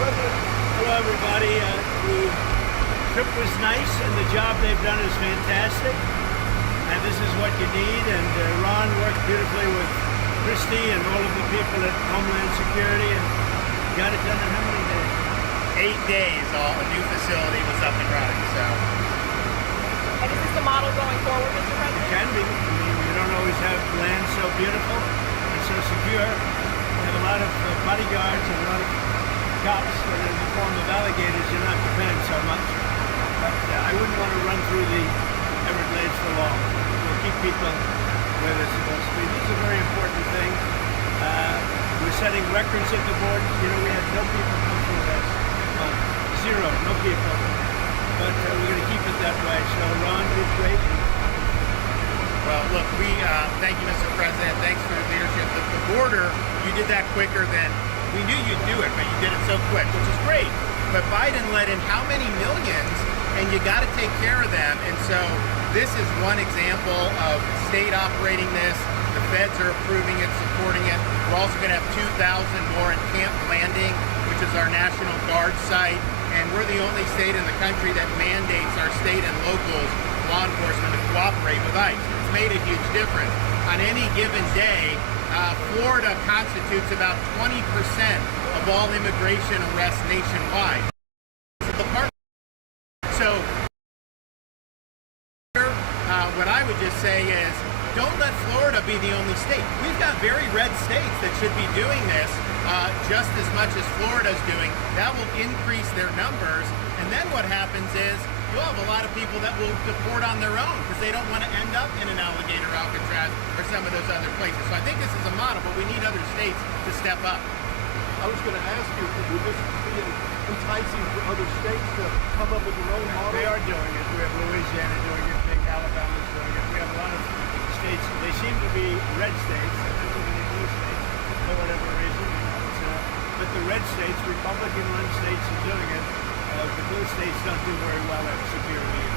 Hello, everybody. The trip was nice, and the job they've done is fantastic. And this is what you need. And Ron worked beautifully with Christie and all of the people at Homeland Security, and got it done in how many days? 8 days. A new facility was up and running. So. And is this the model going forward, Mr. President? It can be. I mean, you don't always have land so beautiful and so secure. You have a lot of bodyguards and a lot of cops that are in the form of alligators. You're not dependent so much. But I wouldn't want to run through the Everglades for long. We'll keep people where they're supposed to be. This is a very important thing. We're setting records at the border. You know, we had no people come through this. Zero, no people. But we're going to keep it that way. So Ron did great. Well, look, we thank you, Mr. President. Thanks for your leadership. The border, you did that quicker than we knew you'd do it, but you did it so quick, which is great. But Biden let in how many millions, and you got to take care of them. And so this is one example of state operating this. The feds are approving it, supporting it. We're also going to have 2,000 more at Camp Landing, which is our National Guard site. And we're the only state in the country that mandates our state and locals, law enforcement, to cooperate with ICE. It's made a huge difference. On any given day, Florida constitutes about 20% of all immigration arrests nationwide. So, what I would just say is, don't let Florida be the only state. We've got very red states that should be doing this just as much as Florida's doing. That will increase their numbers. And then what happens is, you'll have a lot of people that will deport on their own because they don't want to end up in an Alligator, Alcatraz, or some of those other places. So I think this is a model, but we need other states to step up. I was going to ask you, would this be enticing for other states to come up with their own model? They are doing it. We have Louisiana doing it. Big Alabama's doing it. We have a lot of states. They seem to be red states. They're not doing any blue states for whatever reason. But the red states, Republican-run states, are doing it. The blue states don't do very well at security and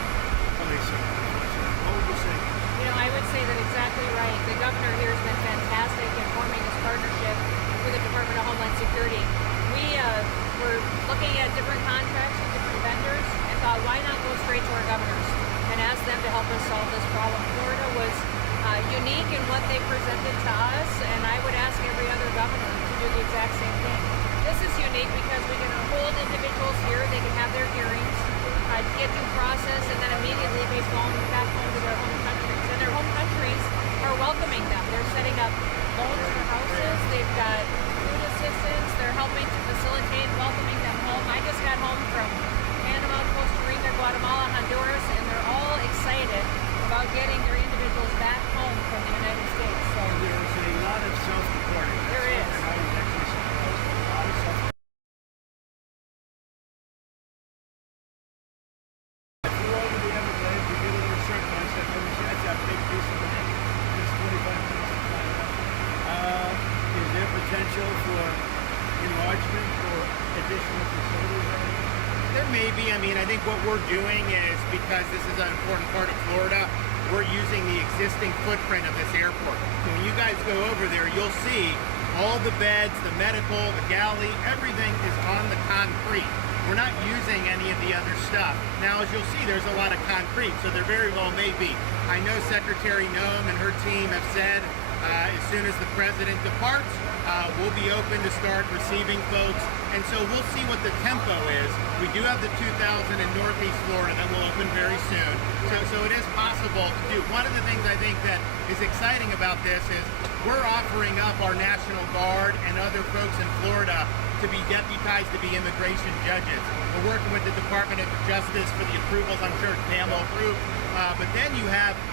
policing. What would you say? You know, I would say that exactly right. The governor here has been fantastic in forming this partnership with the Department of Homeland Security. We were looking at different contracts with different vendors and thought, why not go straight to our governors and ask them to help us solve this problem? Florida was unique in what they presented to us, and I would ask every other governor to do the exact same thing. This is unique because we can hold individuals here, they can have their hearings, get due process, and then immediately be flown back home to their home countries. And their home countries are welcoming them. They're setting up loans for houses, they've got food assistance, they're helping to facilitate welcoming them home. I just got home from Panama, Costa Rica, Guatemala, Honduras, and they're all excited about getting their individuals back home from the United States. So there's a lot of self-reporting. There is. Potential for enlargement or additional facilities? There may be. I mean, I think what we're doing is, because this is an important part of Florida, we're using the existing footprint of this airport. So when you guys go over there, you'll see all the beds, the medical, the galley, everything is on the concrete. We're not using any of the other stuff. Now, as you'll see, there's a lot of concrete, so there very well may be. I know Secretary Noem and her team have said as soon as the president departs, we'll be open to start receiving folks. And so we'll see what the tempo is. We do have the 2,000 in Northeast Florida that will open very soon. So it is possible to do. One of the things I think that is exciting about this is we're offering up our National Guard and other folks in Florida to be deputized to be immigration judges. We're working with the Department of Justice for the approvals. I'm sure Pam will approve. But then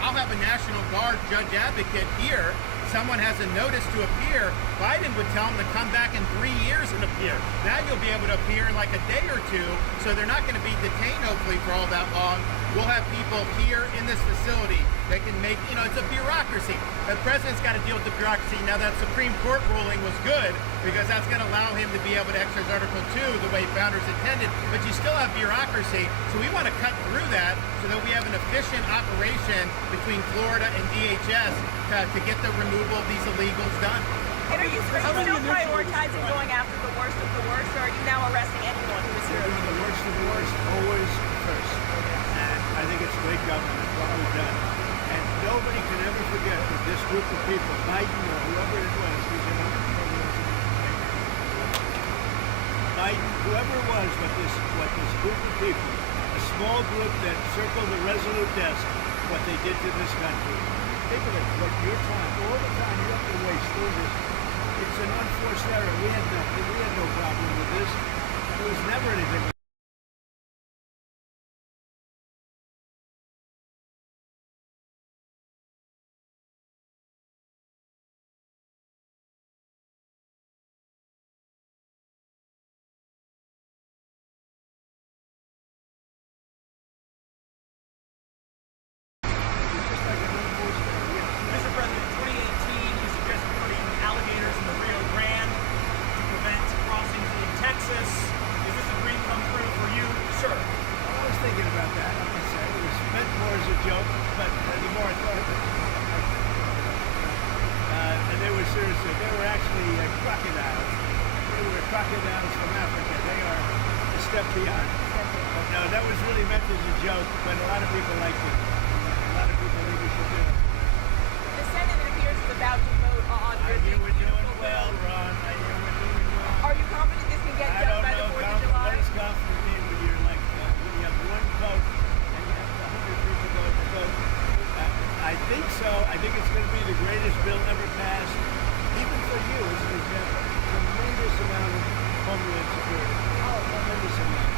I'll have a National Guard judge advocate here. Someone has a notice to appear, Biden would tell them to come back in 3 years and appear. Now you'll be able to appear in like a day or two, so they're not going to be detained hopefully for all that long. We'll have people here in this facility that can make, it's a bureaucracy. The president's got to deal with the bureaucracy. Now that Supreme Court ruling was good because that's going to allow him to be able to exercise Article 2 the way founders intended, but you still have bureaucracy. So we want to cut through that so that we have an efficient operation between Florida and DHS to get the removal of these illegals done. And are you still prioritizing going after the worst of the worst, or are you now arresting people, Biden or whoever it was, Biden, whoever it was, what this group of people, a small group that circled the resolute desk, what they did to this country. Think of it, what your time, all the time you have to waste through this. It's an unforced error. We had no problem with this. There was never anything. Mr. President, 2018, you suggested putting alligators in the Rio Grande to prevent crossings in Texas. Is this a dream come true for you, sir? I was thinking about that. Like I said, it was meant more as a joke, but the more I thought of it, and they were seriously, they were actually crocodiles. They were crocodiles from Africa. They are a step beyond. But no, that was really meant as a joke, but a lot of people liked it. A lot of people think we should do it. The Senate, it appears, is about to vote on I your hear we're doing beautiful well, bill. Ron. I hear we're doing well. Are you confident this can get I done don't by the know. 4th of July? What does confident mean when you're like, when you have one vote and you have 100 people going to vote? I think so. I think it's going to be the greatest bill ever passed, even for you as an example. Tremendous amount of homeland security. Oh, tremendous amount.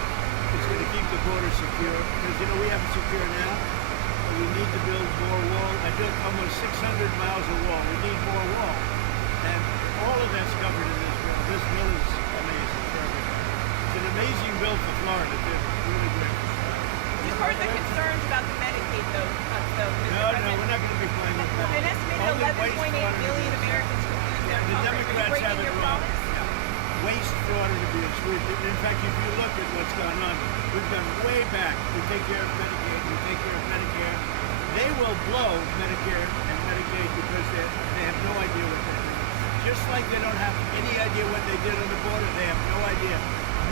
It's going to keep the border secure because we have it secure now. But we need to build more wall. I built almost 600 miles of wall. We need more wall, and all of that's covered in this bill. This bill is amazing for everybody. It's an amazing bill for Florida too. Really great. You've heard the concerns about the Medicaid, though, Mr. No, President. we're not going to be playing with that. An estimated Only 11.8 wastewater million abuse. Americans could lose their The coverage. Are you Democrats have breaking it your wrong. promise? Waste, fraud, and abuse. In fact, if you look at what's gone on, we've gone way back. We take care of Medicaid, we take care of Medicare. They will blow Medicare and Medicaid because they have no idea what they're doing. Just like they don't have any idea what they did on the border, they have no idea.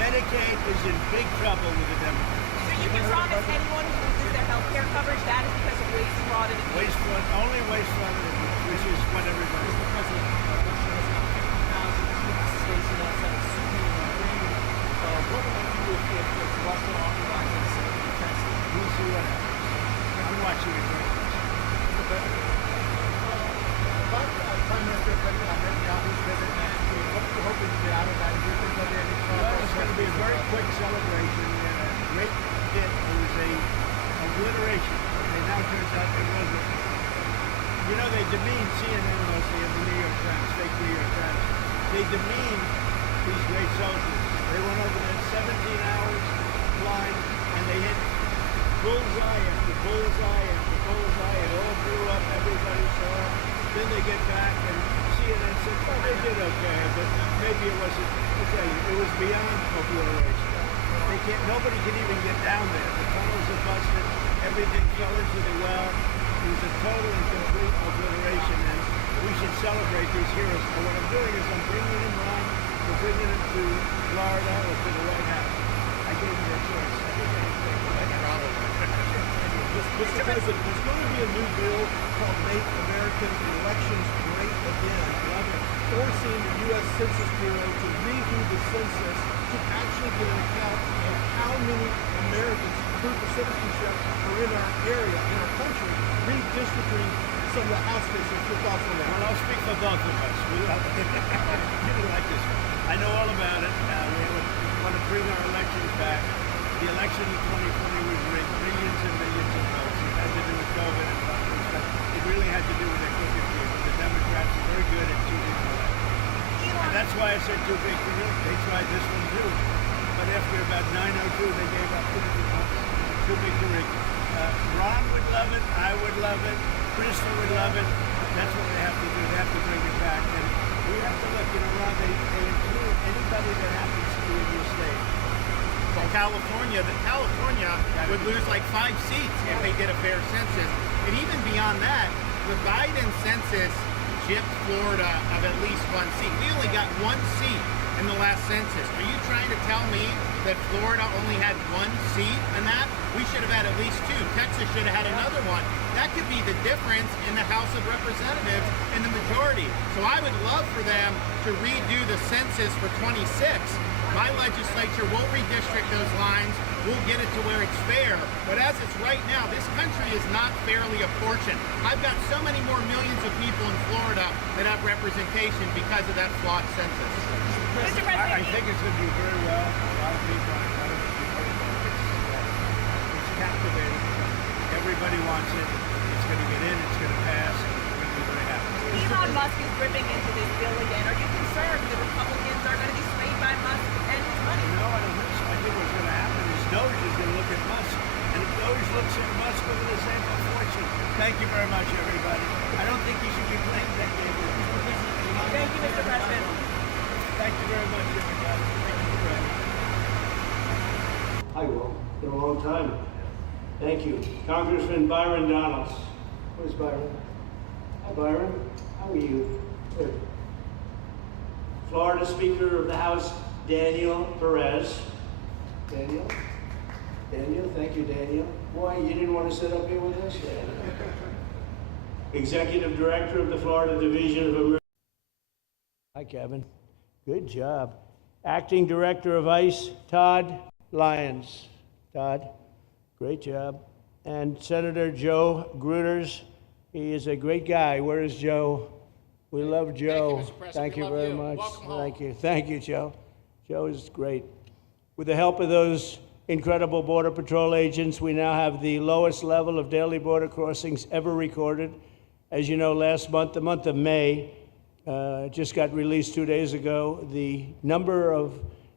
Medicaid is in big trouble with the Democrats. So you can promise anyone who loses their health care coverage that is because of waste, fraud, and abuse. Waste, fraud, only waste, fraud, and abuse, which is what everybody Mr. President, Russia has got 50,000 troops stationed outside of Sudan and Ukraine. What will you do if Russia authorizes Texas? We'll see what happens. I'm watching it very much. Prime Minister Netanyahu's visit next week. What are you hoping to get out of that? Do you think there'll be any Well, progress? it's going to be a very quick celebration. We had a great hit. It was a obliteration. Okay, now it turns out it wasn't. They demean CNN mostly and the New York Times, fake New York Times. They demean these great soldiers. They went over there 17 hours flying, and they hit bullseye after bullseye after bullseye. It all blew up. Everybody saw it. Then they get back, and CNN said, well, they did okay, but maybe it wasn't. I tell you, it was beyond obliteration. Nobody can even get down there. The tunnels are busted. Everything fell into the well. It was a total and complete obliteration, and we should celebrate these heroes. But what I'm doing is I'm bringing them on. We're bringing them to Florida or to the White House. I gave them their choice. I think I can take the White House. Mr. President, there's going to be a new bill called Make American Elections Great Again, forcing the U.S. Census Bureau to redo the census to actually get an account of how many Americans, proof of citizenship, are in our area, in our country, redistricting some of the House districts you're thoughtful about. Well, I'll speak for both of us. You didn't like this one. I know all about it. We want to bring our elections back. The election in 2020 was rigged, millions and millions of votes. It had to do with COVID and others, but it really had to do with their crooked people. The Democrats are very good at cheating the election. And that's why I said too big to rig. They tried this one too. But after about 9:02, they gave up too big to rig. Ron would love it. I would love it. Christie would love it. That's what they have to do. They have to bring it back. And we have to look, Ron, they include anybody that happens to be in your state. Well, California would lose like 5 seats if they did a fair census. And even beyond that, the Biden census gypped Florida of at least 1 seat. We only got 1 seat in the last census. Are you trying to tell me that Florida only had 1 seat in that. We should have had at least 2. Texas should have had another one. That could be the difference in the House of Representatives in the majority. So I would love for them to redo the census for 26. My legislature will redistrict those lines. We'll get it to where it's fair. But as it's right now, this country is not fairly apportioned. I've got so many more millions of people in Florida that have representation because of that flawed census. Mr. I President, think it's going to do very well. A lot of people, I know it's captivating. Everybody wants it. It's going to get in. It's going to pass. And we're going to be very happy. Elon Musk is ripping into this bill again. Are you concerned the Republicans are going to be swayed by Musk and his money? No, I don't think so. I think what's going to happen is Doge is going to look at Musk. And if Doge looks at Musk, we're going to save a fortune. Thank you very much, everybody. I don't think you should be playing that game. Thank you, Mr. President. Thank you very much, everybody. Thank you, Brad. Hi, Will. Been a long time. Thank you. Congressman Byron Donalds. Where's Byron? Hi, Byron. How are you? Good. Florida Speaker of the House, Daniel Perez. Daniel? Daniel, thank you, Daniel. Boy, you didn't want to sit up here with us? Executive Director of the Florida Division of Emergency. Hi, Kevin. Good job. Acting Director of ICE, Todd Lyons. Todd, great job. And Senator Joe Gruters. He is a great guy. Where is Joe? We love Joe. Thank you, Mr. President. Thank you We love very you. much. Welcome home. Thank you. Thank you, Joe. Joe is great. With the help of those incredible Border Patrol agents, we now have the lowest level of daily border crossings ever recorded. As you know, last month, the month of May, just got released 2 days ago, the number of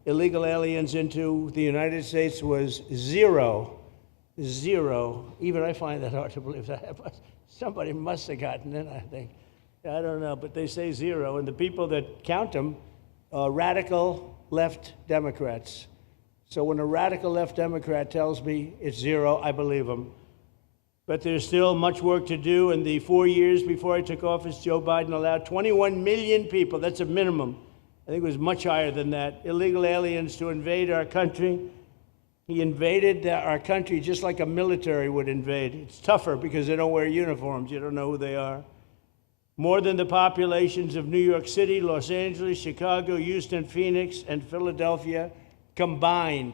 illegal aliens into the United States was zero. Even I find that hard to believe. That somebody must have gotten in, I think. I don't know, but they say zero. And the people that count them are radical left Democrats. So when a radical left Democrat tells me it's zero, I believe him. But there's still much work to do. In the 4 years before I took office, Joe Biden allowed 21 million people, that's a minimum, I think it was much higher than that, illegal aliens to invade our country. He invaded our country just like a military would invade. It's tougher because they don't wear uniforms. You don't know who they are. More than the populations of New York City, Los Angeles, Chicago, Houston, Phoenix, and Philadelphia combined.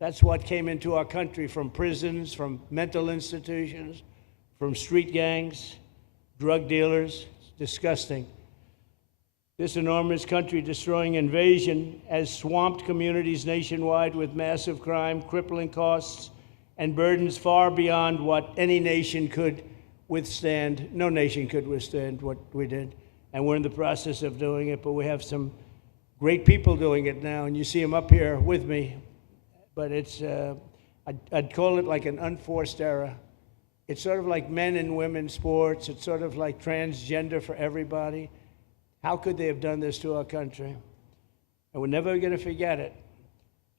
That's what came into our country from prisons, from mental institutions, from street gangs, drug dealers. It's disgusting. This enormous country-destroying invasion has swamped communities nationwide with massive crime, crippling costs, and burdens far beyond what any nation could withstand. No nation could withstand what we did, and we're in the process of doing it, but we have some great people doing it now, and you see them up here with me. But it's, I'd call it like an unforced era. It's sort of like men and women sports. It's sort of like transgender for everybody. How could they have done this to our country? And we're never going to forget it.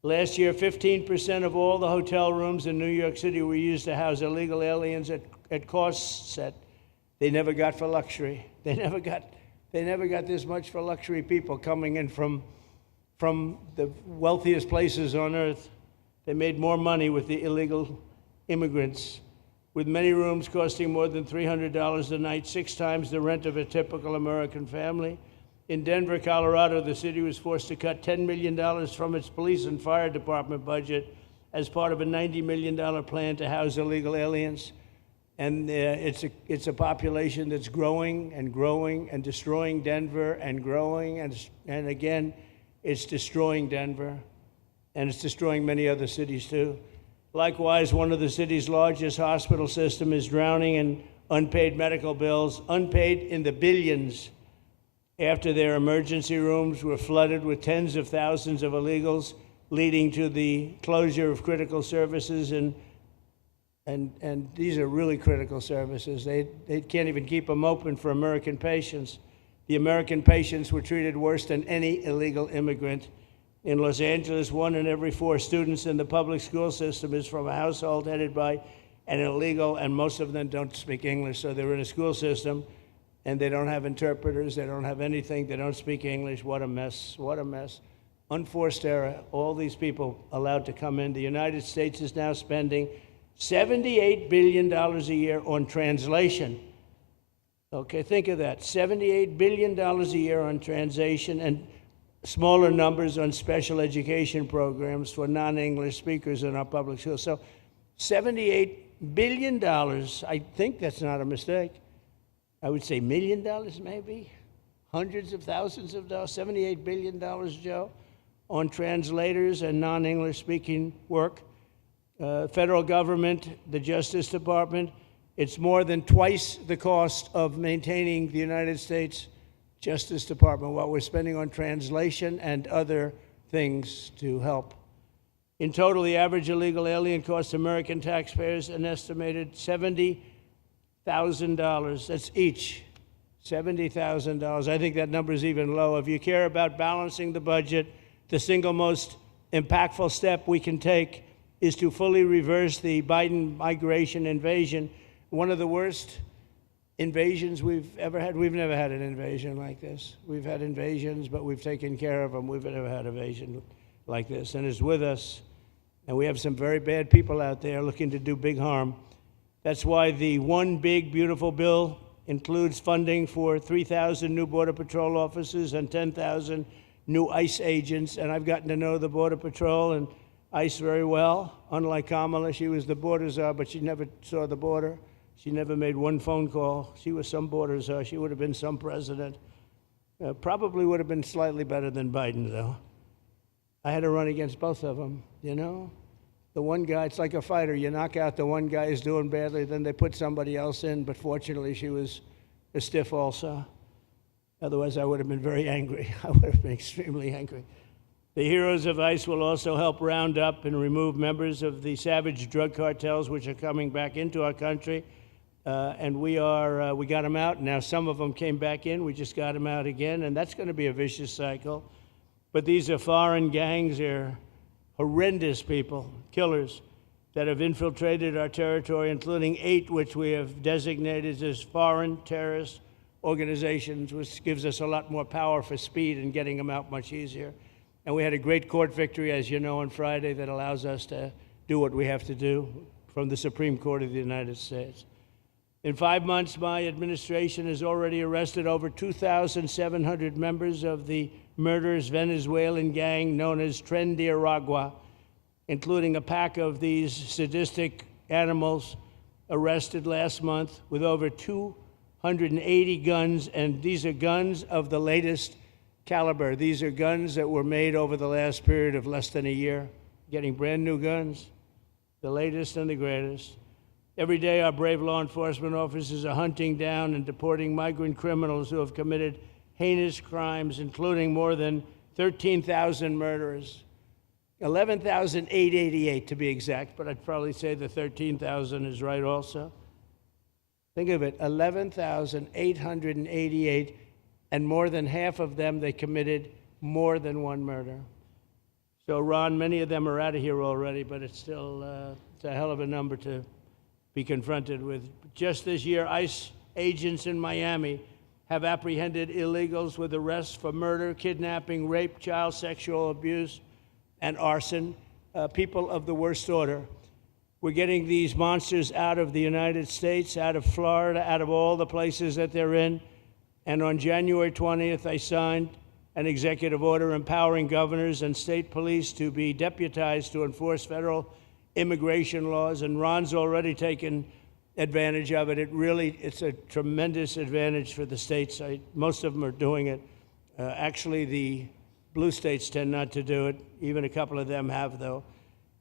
Last year, 15% of all the hotel rooms in New York City were used to house illegal aliens at costs that they never got for luxury. They never got this much for luxury people coming in from the wealthiest places on earth. They made more money with the illegal immigrants, with many rooms costing more than $300 a night, 6 times the rent of a typical American family. In Denver, Colorado, the city was forced to cut $10 million from its police and fire department budget as part of a $90 million plan to house illegal aliens. And it's a population that's growing and growing and destroying Denver and growing, and again, it's destroying Denver, and it's destroying many other cities too. Likewise, one of the city's largest hospital system is drowning in unpaid medical bills, unpaid in the billions, after their emergency rooms were flooded with tens of thousands of illegals, leading to the closure of critical services. And these are really critical services. They can't even keep them open for American patients. The American patients were treated worse than any illegal immigrant. In Los Angeles, 1 in every 4 students in the public school system is from a household headed by an illegal, and most of them don't speak English, so they're in a school system, and they don't have interpreters, they don't have anything, they don't speak English. What a mess, what a mess. unforced error, all these people allowed to come in. The United States is now spending $78 billion a year on translation. Okay, think of that, $78 billion a year on translation, and smaller numbers on special education programs for non-English speakers in our public schools. So $78 billion, I think that's not a mistake. I would say $1 million maybe, hundreds of thousands of dollars, $78 billion, Joe, on translators and non-English speaking work. Federal government, the Justice Department, it's more than twice the cost of maintaining the United States Justice Department, what we're spending on translation and other things to help. In total, the average illegal alien costs American taxpayers an estimated $70,000. That's each, $70,000. I think that number is even low. If you care about balancing the budget, the single most impactful step we can take is to fully reverse the Biden migration invasion. One of the worst invasions we've ever had. We've never had an invasion like this. We've had invasions, but we've taken care of them. We've never had an invasion like this, and it's with us. And we have some very bad people out there looking to do big harm. That's why the One Big Beautiful Bill includes funding for 3,000 new Border Patrol officers and 10,000 new ICE agents. And I've gotten to know the Border Patrol and ICE very well. Unlike Kamala, she was the border czar, but she never saw the border. She never made one phone call. She was some border czar. She would have been some president. Probably would have been slightly better than Biden, though. I had to run against both of them, you know? The one guy, it's like a fighter. You knock out the one guy who's doing badly, then they put somebody else in, but fortunately she was a stiff also. Otherwise, I would have been very angry. I would have been extremely angry. The heroes of ICE will also help round up and remove members of the savage drug cartels which are coming back into our country. And we got them out. Now some of them came back in. We just got them out again, and that's going to be a vicious cycle. But these are foreign gangs. They're horrendous people, killers, that have infiltrated our territory, including 8 which we have designated as foreign terrorist organizations, which gives us a lot more power for speed and getting them out much easier. And we had a great court victory, as you know, on Friday that allows us to do what we have to do from the Supreme Court of the United States. In 5 months, my administration has already arrested over 2,700 members of the murderous Venezuelan gang known as Tren de Aragua, including a pack of these sadistic animals arrested last month with over 280 guns, and these are guns of the latest caliber. These are guns that were made over the last period of less than a year, getting brand new guns, the latest and the greatest. Every day, our brave law enforcement officers are hunting down and deporting migrant criminals who have committed heinous crimes, including more than 13,000 murderers, 11,888 to be exact, but I'd probably say the 13,000 is right also. Think of it, 11,888, and more than half of them, they committed more than one murder. So, Ron, many of them are out of here already, but it's still it's a hell of a number to be confronted with. Just this year, ICE agents in Miami have apprehended illegals with arrests for murder, kidnapping, rape, child sexual abuse, and arson, people of the worst order. We're getting these monsters out of the United States, out of Florida, out of all the places that they're in. And on January 20th, I signed an executive order empowering governors and state police to be deputized to enforce federal immigration laws, and Ron's already taken advantage of it. It's a tremendous advantage for the states. Most of them are doing it. Actually, the blue states tend not to do it. Even a couple of them have, though.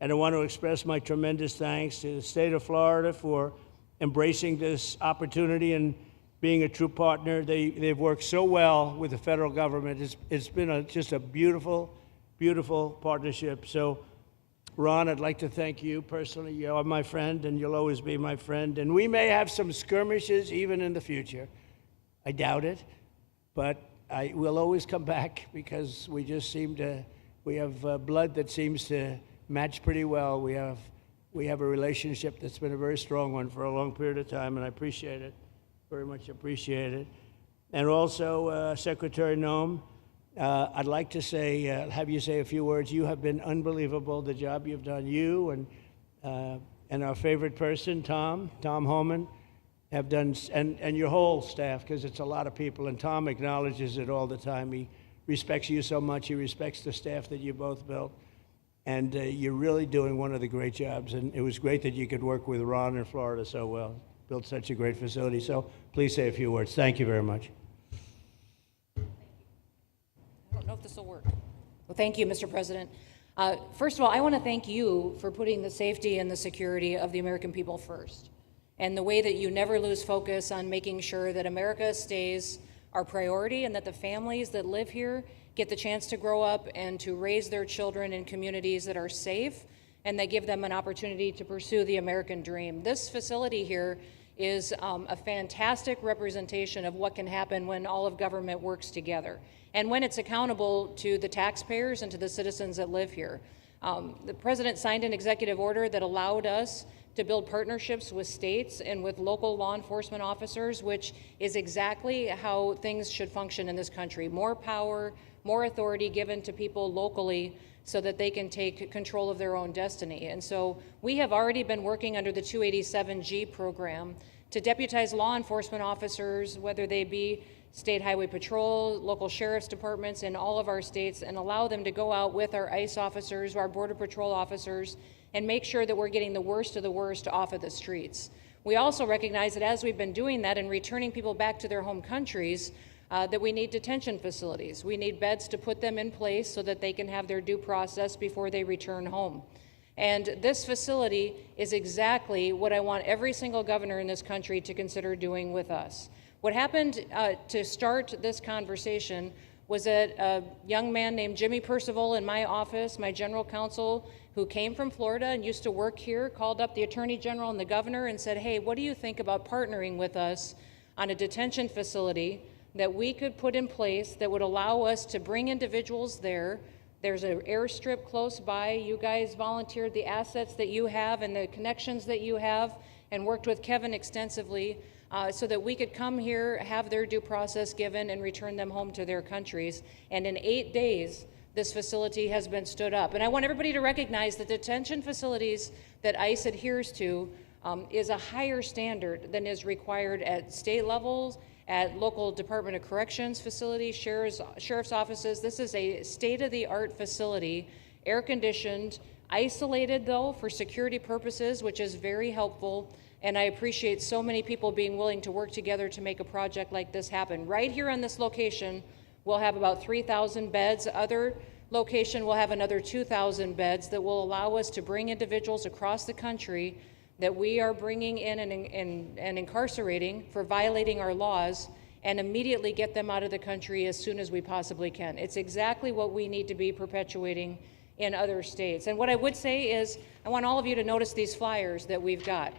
And I want to express my tremendous thanks to the state of Florida for embracing this opportunity and being a true partner. They've worked so well with the federal government. It's been just a beautiful, beautiful partnership. So, Ron, I'd like to thank you personally. You are my friend, and you'll always be my friend. And we may have some skirmishes even in the future. I doubt it, but we'll always come back because we just we have blood that seems to match pretty well. We have a relationship that's been a very strong one for a long period of time, and I appreciate it, very much appreciate it. And also, Secretary Noem, I'd like to say, have you say a few words. You have been unbelievable, the job you've done. You and our favorite person, Tom Homan, have done, and your whole staff, because it's a lot of people, and Tom acknowledges it all the time. He respects you so much. He respects the staff that you both built. And you're really doing one of the great jobs. And it was great that you could work with Ron in Florida so well. Built such a great facility. So please say a few words. Thank you very much. I don't know if this will work. Well, thank you, Mr. President. First of all, I want to thank you for putting the safety and the security of the American people first, and the way that you never lose focus on making sure that America stays our priority and that the families that live here get the chance to grow up and to raise their children in communities that are safe and that give them an opportunity to pursue the American dream. This facility here is a fantastic representation of what can happen when all of government works together and when it's accountable to the taxpayers and to the citizens that live here. The president signed an executive order that allowed us to build partnerships with states and with local law enforcement officers, which is exactly how things should function in this country. More power, more authority given to people locally so that they can take control of their own destiny. And so we have already been working under the 287G program to deputize law enforcement officers, whether they be state highway patrol, local sheriff's departments in all of our states, and allow them to go out with our ICE officers, our border patrol officers, and make sure that we're getting the worst of the worst off of the streets. We also recognize that as we've been doing that and returning people back to their home countries, that we need detention facilities. We need beds to put them in place so that they can have their due process before they return home. And this facility is exactly what I want every single governor in this country to consider doing with us. What happened to start this conversation was that a young man named Jimmy Percival in my office, my general counsel, who came from Florida and used to work here, called up the Attorney General and the governor and said, hey, what do you think about partnering with us on a detention facility that we could put in place that would allow us to bring individuals there? There's an airstrip close by. You guys volunteered the assets that you have and the connections that you have and worked with Kevin extensively so that we could come here, have their due process given, and return them home to their countries. And in 8 days, this facility has been stood up. And I want everybody to recognize that detention facilities that ICE adheres to is a higher standard than is required at state levels, at local Department of Corrections facilities, sheriff's offices. This is a state-of-the-art facility, air-conditioned, isolated though for security purposes, which is very helpful. And I appreciate so many people being willing to work together to make a project like this happen. Right here on this location, we'll have about 3,000 beds. Other location will have another 2,000 beds that will allow us to bring individuals across the country that we are bringing in and incarcerating for violating our laws and immediately get them out of the country as soon as we possibly can. It's exactly what we need to be perpetuating in other states. And what I would say is, I want all of you to notice these flyers that we've got,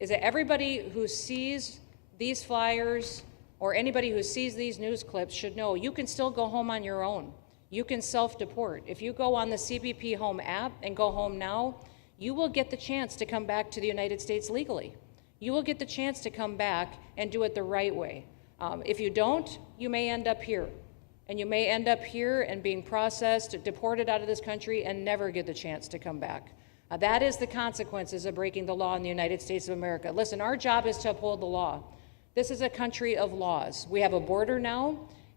is that everybody who sees these flyers or anybody who sees these news clips should know you can still go home on your own. You can self-deport. If you go on the CBP Home app and go home now, you will get the chance to come back to the United States legally. You will get the chance to come back and do it the right way. If you don't, you may end up here. And you may end up here and being processed, deported out of this country, and never get the chance to come back. That is the consequences of breaking the law in the United States of America. Listen, our job is to uphold the law. This is a country of laws. We have a border now,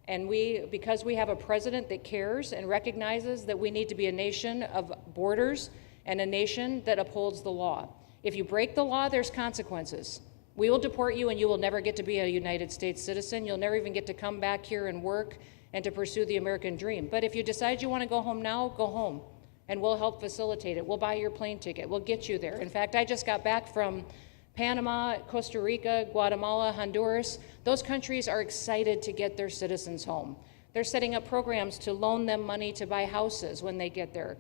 and because we have a president that cares and recognizes that we need to be a nation of borders and a nation that upholds the law. If you break the law, there's consequences. We will deport you and you will never get to be a United States citizen. You'll never even get to come back here and work and to pursue the American dream. But if you decide you want to go home now, go home. And we'll help facilitate it. We'll buy your plane ticket. We'll get you there. In fact, I just got back from Panama, Costa Rica, Guatemala, Honduras. Those countries are excited to get their citizens home. They're setting up programs to loan them money to buy houses when they get there,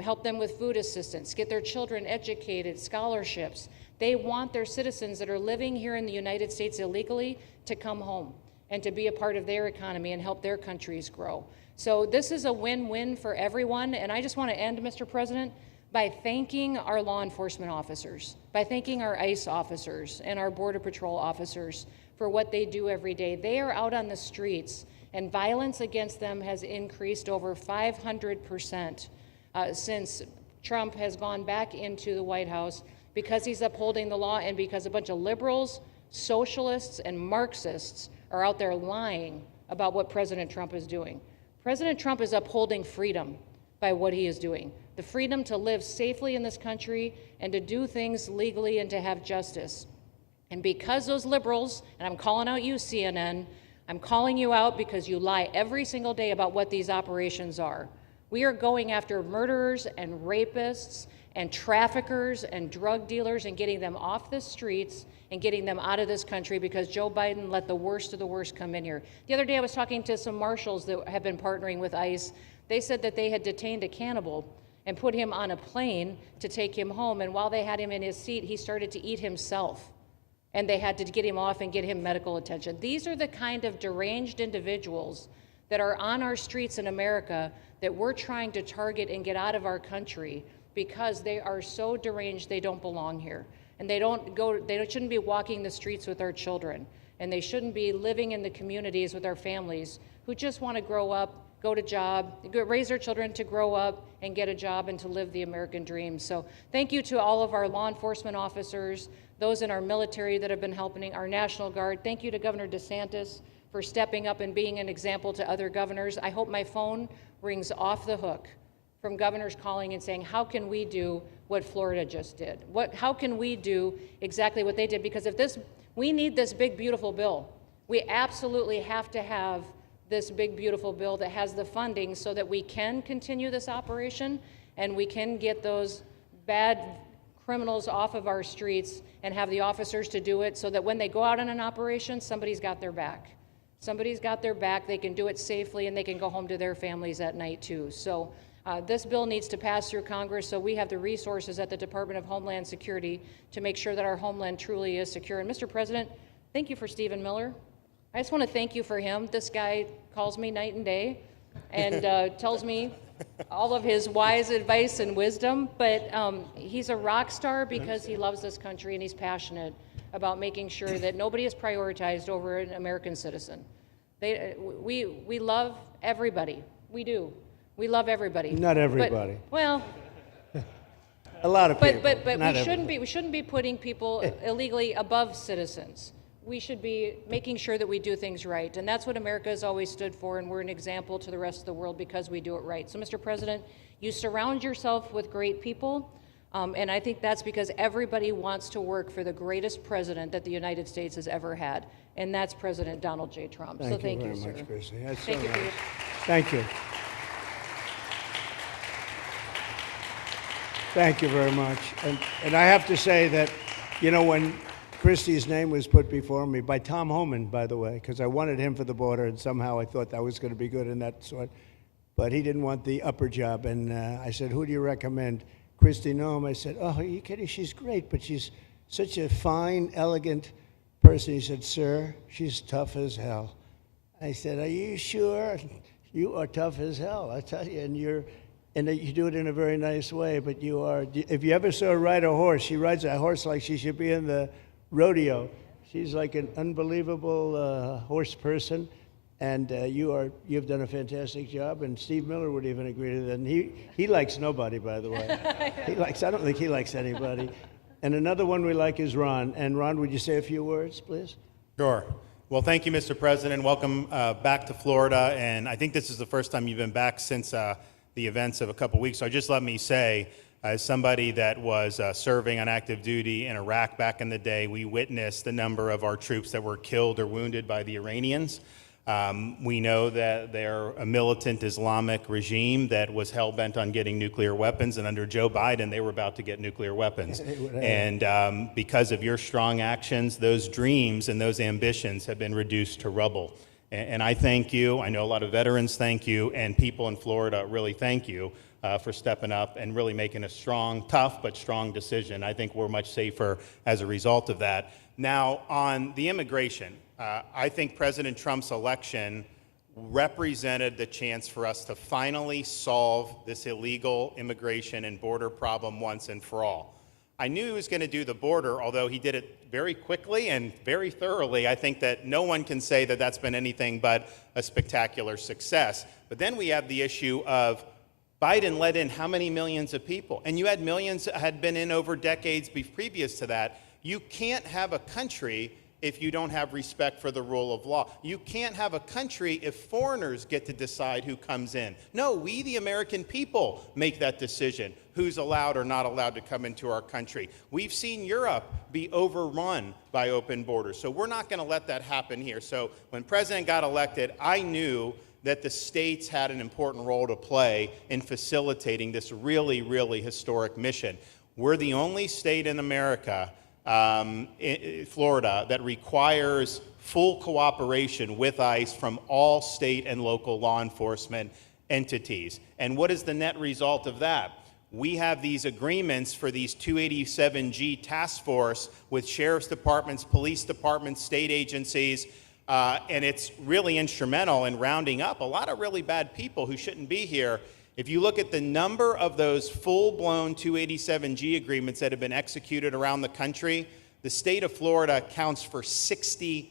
help them with food assistance, get their children educated, scholarships. They want their citizens that are living here in the United States illegally to come home and to be a part of their economy and help their countries grow. So this is a win-win for everyone, and I just want to end, Mr. President, by thanking our law enforcement officers, by thanking our ICE officers and our Border Patrol officers for what they do every day. They are out on the streets and violence against them has increased over 500% since Trump has gone back into the White House, because he's upholding the law and because a bunch of liberals, socialists, and Marxists are out there lying about what President Trump is doing. President Trump is upholding freedom by what he is doing. The freedom to live safely in this country and to do things legally and to have justice. And because those liberals, and I'm calling out you, CNN, I'm calling you out because you lie every single day about what these operations are. We are going after murderers and rapists and traffickers and drug dealers and getting them off the streets and getting them out of this country because Joe Biden let the worst of the worst come in here. The other day I was talking to some marshals that have been partnering with ICE. They said that they had detained a cannibal and put him on a plane to take him home, and while they had him in his seat, he started to eat himself. And they had to get him off and get him medical attention. These are the kind of deranged individuals that are on our streets in America that we're trying to target and get out of our country because they are so deranged they don't belong here. And they shouldn't be walking the streets with our children. And they shouldn't be living in the communities with our families who just want to grow up, go to job, raise their children to grow up and get a job and to live the American dream. So thank you to all of our law enforcement officers, those in our military that have been helping, our National Guard. Thank you to Governor DeSantis for stepping up and being an example to other governors. I hope my phone rings off the hook from governors calling and saying, how can we do what Florida just did? How can we do exactly what they did? Because we need this big, beautiful bill. We absolutely have to have this big, beautiful bill that has the funding so that we can continue this operation and we can get those bad criminals off of our streets and have the officers to do it so that when they go out on an operation, somebody's got their back. Somebody's got their back, they can do it safely, and they can go home to their families at night too. So this bill needs to pass through Congress so we have the resources at the Department of Homeland Security to make sure that our homeland truly is secure. And Mr. President, thank you for Stephen Miller. I just want to thank you for him. This guy calls me night and day and tells me all of his wise advice and wisdom, but he's a rock star because he loves this country and he's passionate about making sure that nobody is prioritized over an American citizen. We love everybody. We do. We love everybody. Not everybody. Well, a lot of people. But we shouldn't be putting people illegally above citizens. We should be making sure that we do things right, and that's what America has always stood for, and we're an example to the rest of the world because we do it right. So, Mr. President, you surround yourself with great people, and I think that's because everybody wants to work for the greatest president that the United States has ever had, and that's President Donald J. Trump. Thank you very sir. much, Christy. That's Thank so you for nice. your... Thank you. Thank you very much. And I have to say that, you know, when Christie's name was put before me by Tom Homan, by the way, because I wanted him for the border, and somehow I thought that was going to be good in that sort. But he didn't want the upper job, and I said, who do you recommend? Christy Noem. I said, oh, are you kidding? She's great, but she's such a fine, elegant person. He said, sir, she's tough as hell. I said, are you sure? You are tough as hell, I tell you, and you do it in a very nice way, but you are, if you ever saw her ride a horse, she rides a horse like she should be in the rodeo. She's like an unbelievable horse person, and you've done a fantastic job, and Steve Miller would even agree to that. And he likes nobody, by the way. I don't think he likes anybody. And another one we like is Ron. And Ron, would you say a few words, please? Sure. Well, thank you, Mr. President. Welcome back to Florida, and I think this is the first time you've been back since the events of a couple weeks. So just let me say, as somebody that was serving on active duty in Iraq back in the day, we witnessed the number of our troops that were killed or wounded by the Iranians. We know that they're a militant Islamic regime that was hell-bent on getting nuclear weapons, and under Joe Biden, they were about to get nuclear weapons. And because of your strong actions, those dreams and those ambitions have been reduced to rubble. And I thank you. I know a lot of veterans thank you, and people in Florida really thank you for stepping up and really making a strong, tough, but strong decision. I think we're much safer as a result of that. Now, on the immigration, I think President Trump's election represented the chance for us to finally solve this illegal immigration and border problem once and for all. I knew he was going to do the border, although he did it very quickly and very thoroughly. I think that no one can say that that's been anything but a spectacular success. But then we have the issue of Biden let in how many millions of people? And you had millions that had been in over decades previous to that. You can't have a country if you don't have respect for the rule of law. You can't have a country if foreigners get to decide who comes in. No, we, the American people, make that decision, who's allowed or not allowed to come into our country. We've seen Europe be overrun by open borders, so we're not going to let that happen here. So when President got elected, I knew that the states had an important role to play in facilitating this really, really historic mission. We're the only state in America, Florida, that requires full cooperation with ICE from all state and local law enforcement entities. And what is the net result of that? We have these agreements for these 287G task force with sheriff's departments, police departments, state agencies, and it's really instrumental in rounding up a lot of really bad people who shouldn't be here. If you look at the number of those full-blown 287G agreements that have been executed around the country, the state of Florida accounts for 60%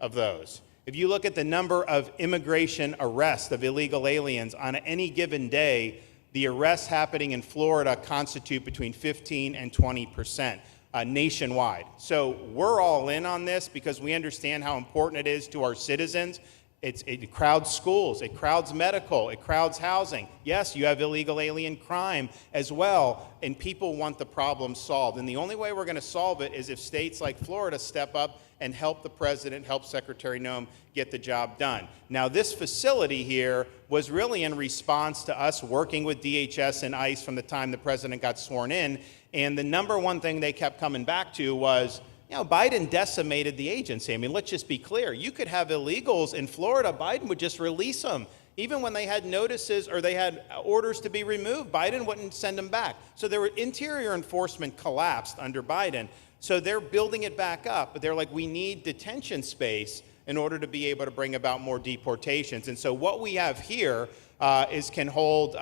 of those. If you look at the number of immigration arrests of illegal aliens on any given day, the arrests happening in Florida constitute between 15 and 20%. Nationwide. So we're all in on this because we understand how important it is to our citizens. It crowds schools, it crowds medical, it crowds housing. Yes, you have illegal alien crime as well, and people want the problem solved. And the only way we're going to solve it is if states like Florida step up and help the president, help Secretary Noem get the job done. Now, this facility here was really in response to us working with DHS and ICE from the time the president got sworn in. And the number one thing they kept coming back to was, you know, Biden decimated the agency. I mean, let's just be clear. You could have illegals in Florida. Biden would just release them. Even when they had notices or they had orders to be removed, Biden wouldn't send them back. So their interior enforcement collapsed under Biden. So they're building it back up. But they're like, we need detention space in order to be able to bring about more deportations. And so what we have here can hold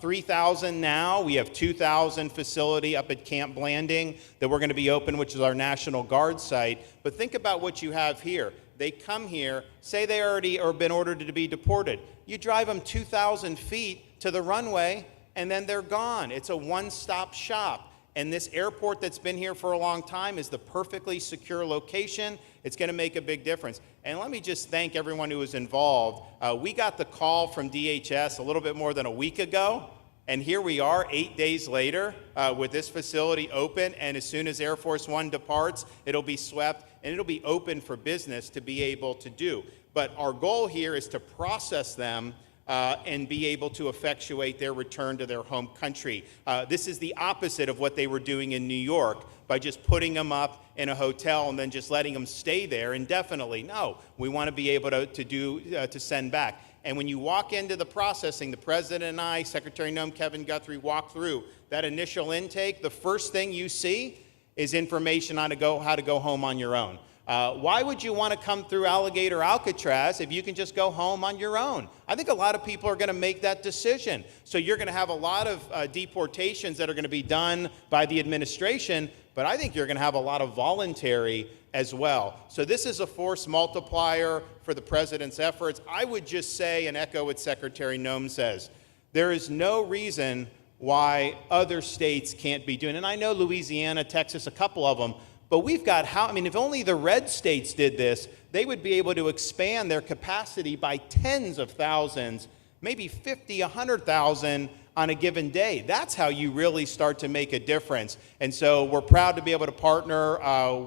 3,000 now. We have 2,000 facility up at Camp Blanding that we're going to be open, which is our National Guard site. But think about what you have here. They come here, say they already or been ordered to be deported. You drive them 2,000 feet to the runway, and then they're gone. It's a one-stop shop. And this airport that's been here for a long time is the perfectly secure location. It's going to make a big difference. And let me just thank everyone who was involved. We got the call from DHS a little bit more than a week ago, and here we are 8 days later with this facility open, and as soon as Air Force One departs, it'll be swept, and it'll be open for business to be able to do. But our goal here is to process them and be able to effectuate their return to their home country. This is the opposite of what they were doing in New York by just putting them up in a hotel and then just letting them stay there indefinitely. No, we want to be able to send back. And when you walk into the processing, the president and I, Secretary Noem, Kevin Guthrie, walk through that initial intake, the first thing you see is information on how to go home on your own. Why would you want to come through Alligator, Alcatraz if you can just go home on your own? I think a lot of people are going to make that decision. So you're going to have a lot of deportations that are going to be done by the administration, but I think you're going to have a lot of voluntary as well. So this is a force multiplier for the president's efforts. I would just say and echo what Secretary Noem says. There is no reason why other states can't be doing it. And I know Louisiana, Texas, a couple of them, but we've got if only the red states did this, they would be able to expand their capacity by tens of thousands, maybe 50, 100,000 on a given day. That's how you really start to make a difference. And so we're proud to be able to partner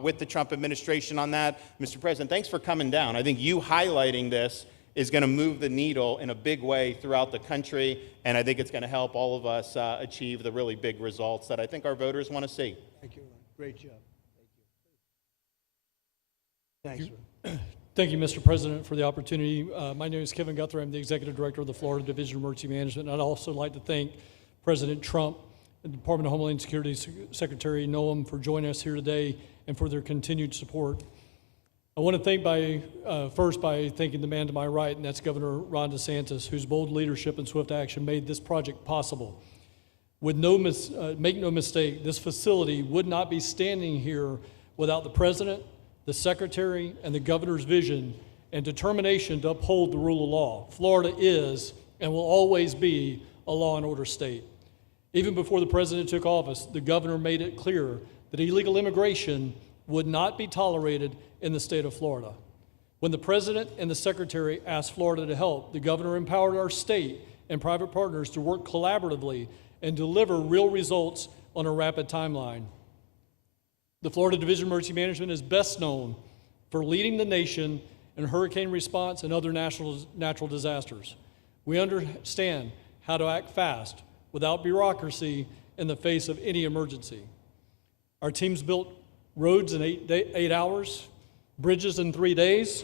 with the Trump administration on that. Mr. President, thanks for coming down. I think you highlighting this is going to move the needle in a big way throughout the country, and I think it's going to help all of us achieve the really big results that I think our voters want to see. Thank you, Ron. Great job. Thanks, Ron. Thank you, Mr. President, for the opportunity. My name is Kevin Guthrie. I'm the Executive Director of the Florida Division of Emergency Management. And I'd also like to thank President Trump and the Department of Homeland Security Secretary Noem for joining us here today and for their continued support. I want to thank first by thanking the man to my right, and that's Governor Ron DeSantis, whose bold leadership and swift action made this project possible. Make no mistake, this facility would not be standing here without the President, the Secretary, and the Governor's vision and determination to uphold the rule of law. Florida is and will always be a law and order state. Even before the President took office, the Governor made it clear that illegal immigration would not be tolerated in the state of Florida. When the President and the Secretary asked Florida to help, the Governor empowered our state and private partners to work collaboratively and deliver real results on a rapid timeline. The Florida Division of Emergency Management is best known for leading the nation in hurricane response and other natural disasters. We understand how to act fast without bureaucracy in the face of any emergency. Our teams built roads in 8 hours, bridges in 3 days,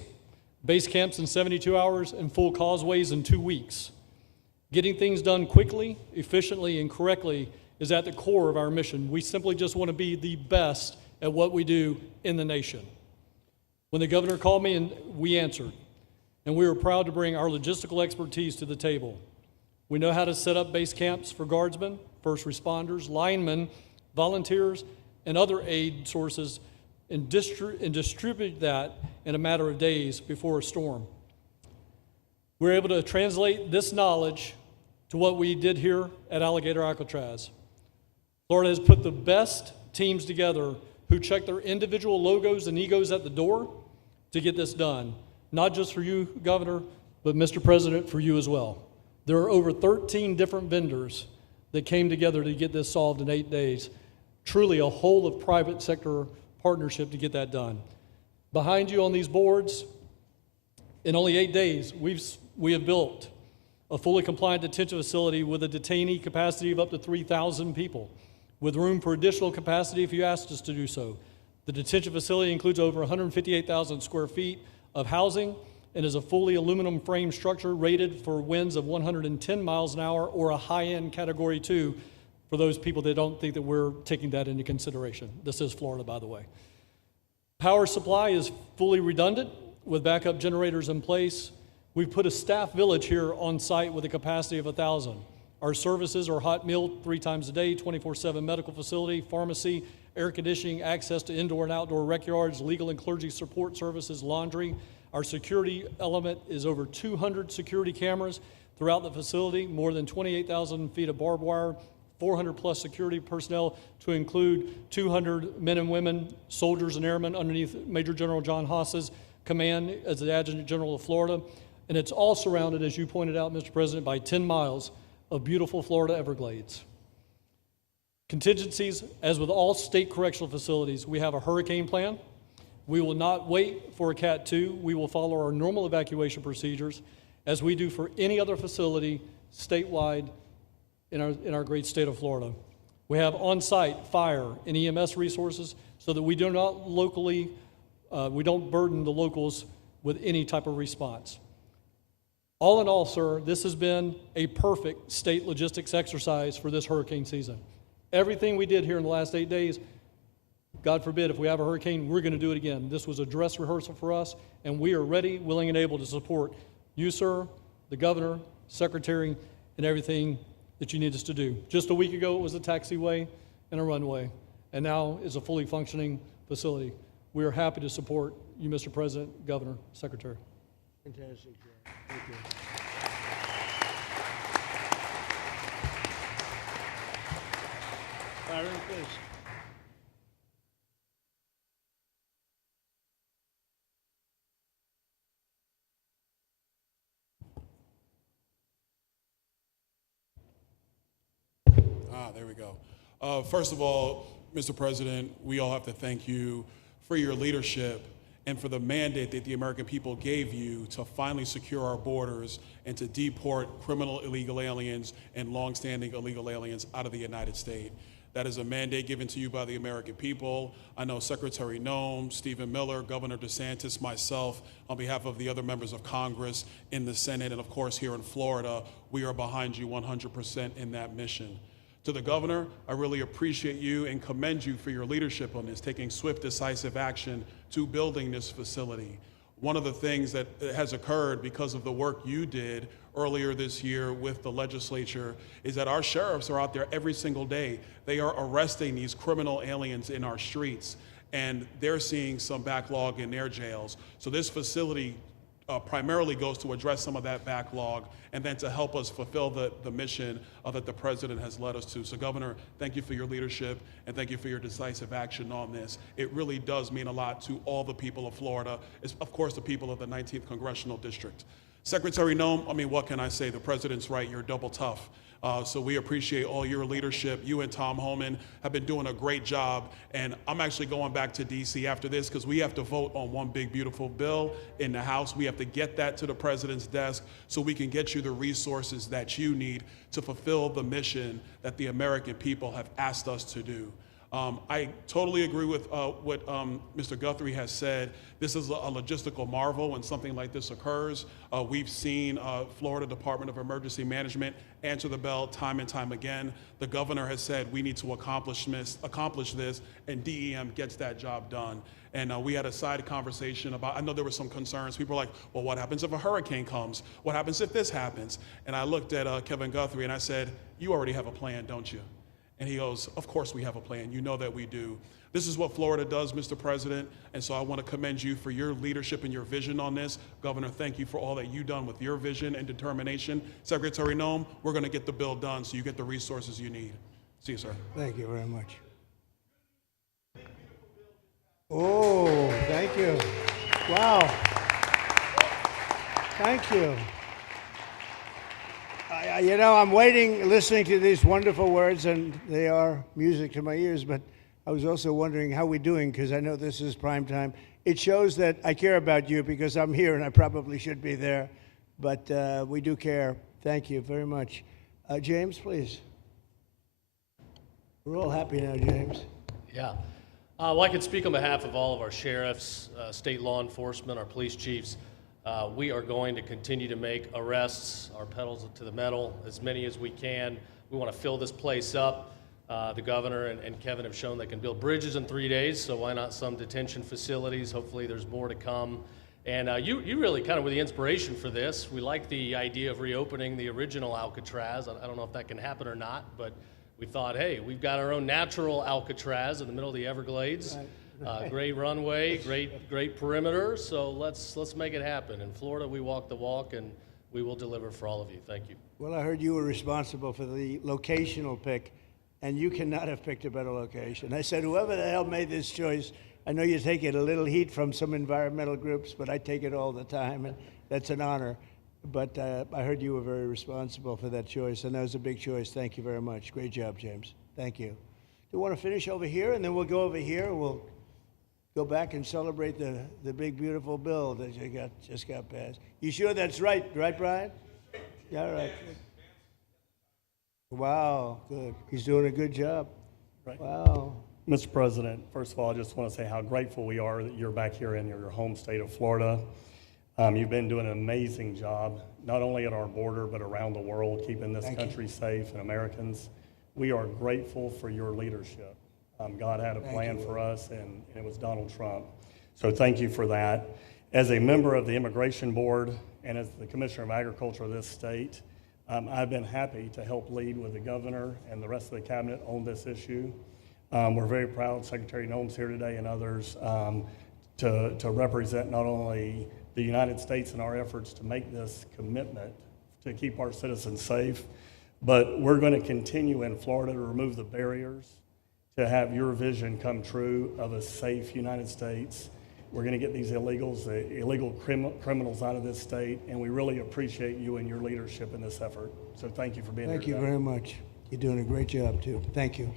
base camps in 72 hours, and full causeways in 2 weeks. Getting things done quickly, efficiently, and correctly is at the core of our mission. We simply just want to be the best at what we do in the nation. When the Governor called me, and we answered, and we were proud to bring our logistical expertise to the table. We know how to set up base camps for guardsmen, first responders, linemen, volunteers, and other aid sources, and distribute that in a matter of days before a storm. We're able to translate this knowledge to what we did here at Alligator Alcatraz. Florida has put the best teams together who check their individual logos and egos at the door to get this done. Not just for you, Governor, but Mr. President, for you as well. There are over 13 different vendors that came together to get this solved in 8 days. Truly a whole of private sector partnership to get that done. Behind you on these boards, in only 8 days, we have built a fully compliant detention facility with a detainee capacity of up to 3,000 people, with room for additional capacity if you asked us to do so. The detention facility includes over 158,000 square feet of housing and is a fully aluminum frame structure rated for winds of 110 miles an hour or a high-end Category 2 for those people that don't think that we're taking that into consideration. This is Florida, by the way. Power supply is fully redundant with backup generators in place. We've put a staff village here on site with a capacity of 1,000. Our services are hot meal 3 times a day, 24/7 medical facility, pharmacy, air conditioning, access to indoor and outdoor rec yards, legal and clergy support services, laundry. Our security element is over 200 security cameras throughout the facility, more than 28,000 feet of barbed wire, 400 plus security personnel to include 200 men and women, soldiers and airmen underneath Major General John Haas's command as the Adjutant General of Florida. And it's all surrounded, as you pointed out, Mr. President, by 10 miles of beautiful Florida Everglades. Contingencies, as with all state correctional facilities, we have a hurricane plan. We will not wait for a Cat 2. We will follow our normal evacuation procedures as we do for any other facility statewide in our great state of Florida. We have on-site fire and EMS resources so that we do not we don't burden the locals with any type of response. All in all, sir, this has been a perfect state logistics exercise for this hurricane season. Everything we did here in the last 8 days, God forbid, if we have a hurricane, we're going to do it again. This was a dress rehearsal for us, and we are ready, willing, and able to support you, sir, the governor, secretary, and everything that you need us to do. Just a week ago, it was a taxiway and a runway, and now is a fully functioning facility. We are happy to support you, Mr. President, Governor, Secretary. Fantastic, Joe. Thank you. Byron, please. There we go. First of all, Mr. President, we all have to thank you for your leadership and for the mandate that the American people gave you to finally secure our borders and to deport criminal illegal aliens and longstanding illegal aliens out of the United States. That is a mandate given to you by the American people. I know Secretary Noem, Stephen Miller, Governor DeSantis, myself, on behalf of the other members of Congress in the Senate, and of course here in Florida, we are behind you 100% in that mission. To the governor, I really appreciate you and commend you for your leadership on this, taking swift, decisive action to building this facility. one of the things that has occurred because of the work you did earlier this year with the legislature is that our sheriffs are out there every single day. They are arresting these criminal aliens in our streets, and they're seeing some backlog in their jails. So this facility primarily goes to address some of that backlog and then to help us fulfill the mission that the president has led us to. So Governor, thank you for your leadership and thank you for your decisive action on this. It really does mean a lot to all the people of Florida, of course the people of the 19th Congressional District. Secretary Noem, I mean, what can I say? The president's right, you're double tough. So we appreciate all your leadership. You and Tom Homan have been doing a great job. And I'm actually going back to DC after this because we have to vote on one big, beautiful bill in the House. We have to get that to the president's desk so we can get you the resources that you need to fulfill the mission that the American people have asked us to do. I totally agree with what Mr. Guthrie has said. This is a logistical marvel when something like this occurs. We've seen Florida Department of Emergency Management answer the bell time and time again. The governor has said we need to accomplish this, and DEM gets that job done. And we had a side conversation about, I know there were some concerns. People were like, well, what happens if a hurricane comes? What happens if this happens? And I looked at Kevin Guthrie and I said, you already have a plan, don't you? And he goes, of course we have a plan. You know that we do. This is what Florida does, Mr. President, and so I want to commend you for your leadership and your vision on this. Governor, thank you for all that you've done with your vision and determination. Secretary Noem, we're going to get the bill done so you get the resources you need. See you, sir. Thank you very much. Oh, thank you. Wow. Thank you. You know, I'm waiting, listening to these wonderful words, and they are music to my ears, but I was also wondering how we're doing, because I know this is prime time. It shows that I care about you because I'm here and I probably should be there, but we do care. Thank you very much. James, please. We're all happy now, James. Yeah. Well, I can speak on behalf of all of our sheriffs, state law enforcement, our police chiefs. We are going to continue to make arrests, our pedals to the metal, as many as we can. We want to fill this place up. The governor and Kevin have shown they can build bridges in 3 days, so why not some detention facilities? Hopefully there's more to come. And you really kind of were the inspiration for this. We like the idea of reopening the original Alcatraz. I don't know if that can happen or not, but we thought, hey, we've got our own natural Alcatraz in the middle of the Everglades. Right. Great runway, great perimeter, so let's make it happen. In Florida, we walk the walk, and we will deliver for all of you. Thank you. Well, I heard you were responsible for the locational pick, and you cannot have picked a better location. I said, whoever the hell made this choice, I know you take it a little heat from some environmental groups, but I take it all the time, and that's an honor. But I heard you were very responsible for that choice, and that was a big choice. Thank you very much. Great job, James. Thank you. Do you want to finish over here, and then we'll go over here, and we'll go back and celebrate the big, beautiful bill that you just got passed. You sure that's right, Brian? Yeah, all right. Wow, good. He's doing a good job. Right. Wow. Mr. President, first of all, I just want to say how grateful we are that you're back here in your home state of Florida. You've been doing an amazing job, not only at our border, but around the world, keeping this country safe and Americans. We are grateful for your leadership. God had a plan for us, and it was Donald Trump. So thank you for that. As a member of the Immigration Board and as the Commissioner of Agriculture of this state, I've been happy to help lead with the governor and the rest of the cabinet on this issue. We're very proud, Secretary Noem's here today and others, to represent not only the United States in our efforts to make this commitment to keep our citizens safe, but we're going to continue in Florida to remove the barriers to have your vision come true of a safe United States. We're going to get these illegals, the illegal criminals out of this state, and we really appreciate you and your leadership in this effort. So thank you for being here today. Thank you very much. You're doing a great job, too. Thank you.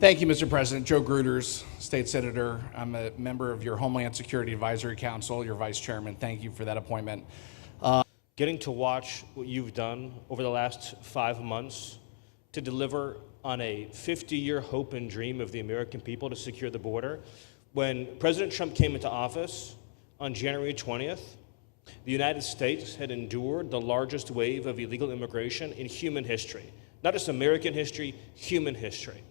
Thank you, Mr. President. Joe Gruters, State Senator. I'm a member of your Homeland Security Advisory Council, your Vice Chairman. Thank you for that appointment. Getting to watch what you've done over the last 5 months to deliver on a 50-year hope and dream of the American people to secure the border. When President Trump came into office on January 20th, the United States had endured the largest wave of illegal immigration in human history. Not just American history, human history.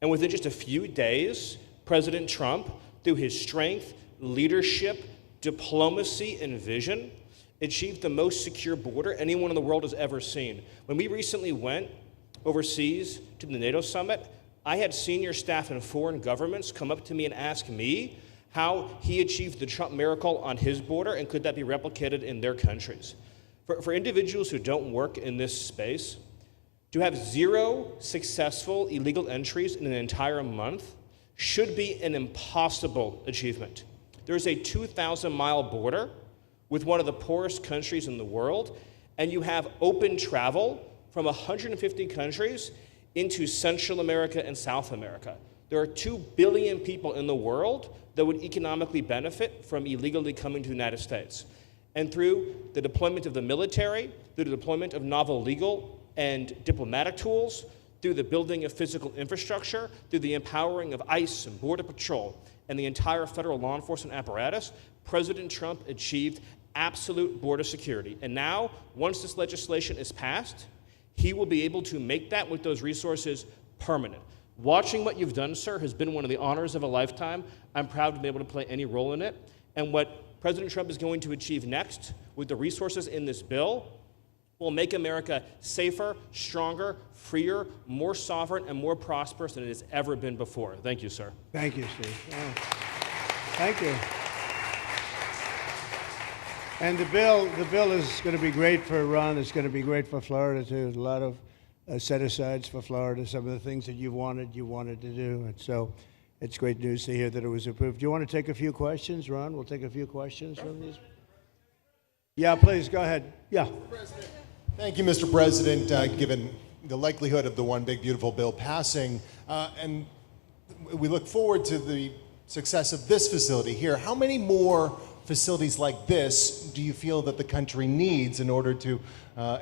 And within just a few days, President Trump, through his strength, leadership, diplomacy, and vision, achieved the most secure border anyone in the world has ever seen. When we recently went overseas to the NATO summit, I had senior staff in foreign governments come up to me and ask me how he achieved the Trump miracle on his border and could that be replicated in their countries. For individuals who don't work in this space, to have 0 successful illegal entries in an entire month should be an impossible achievement. There's a 2,000-mile border with one of the poorest countries in the world, and you have open travel from 150 countries into Central America and South America. There are 2 billion people in the world that would economically benefit from illegally coming to the United States. And through the deployment of the military, through the deployment of novel legal and diplomatic tools, through the building of physical infrastructure, through the empowering of ICE and Border Patrol and the entire federal law enforcement apparatus, President Trump achieved absolute border security. And now, once this legislation is passed, he will be able to make that with those resources permanent. Watching what you've done, sir, has been one of the honors of a lifetime. I'm proud to be able to play any role in it. And what President Trump is going to achieve next with the resources in this bill will make America safer, stronger, freer, more sovereign, and more prosperous than it has ever been before. Thank you, sir. Thank you, Steve. Oh. Thank you. And the bill is going to be great for Ron. It's going to be great for Florida, too. A lot of set-asides for Florida, some of the things that you wanted to do. And so it's great news to hear that it was approved. Do you want to take a few questions, Ron? We'll take a few questions from these. Yeah, please, go ahead. Yeah. Thank you, Mr. President. Given the likelihood of the One Big Beautiful Bill passing, and we look forward to the success of this facility here, how many more facilities like this do you feel that the country needs in order to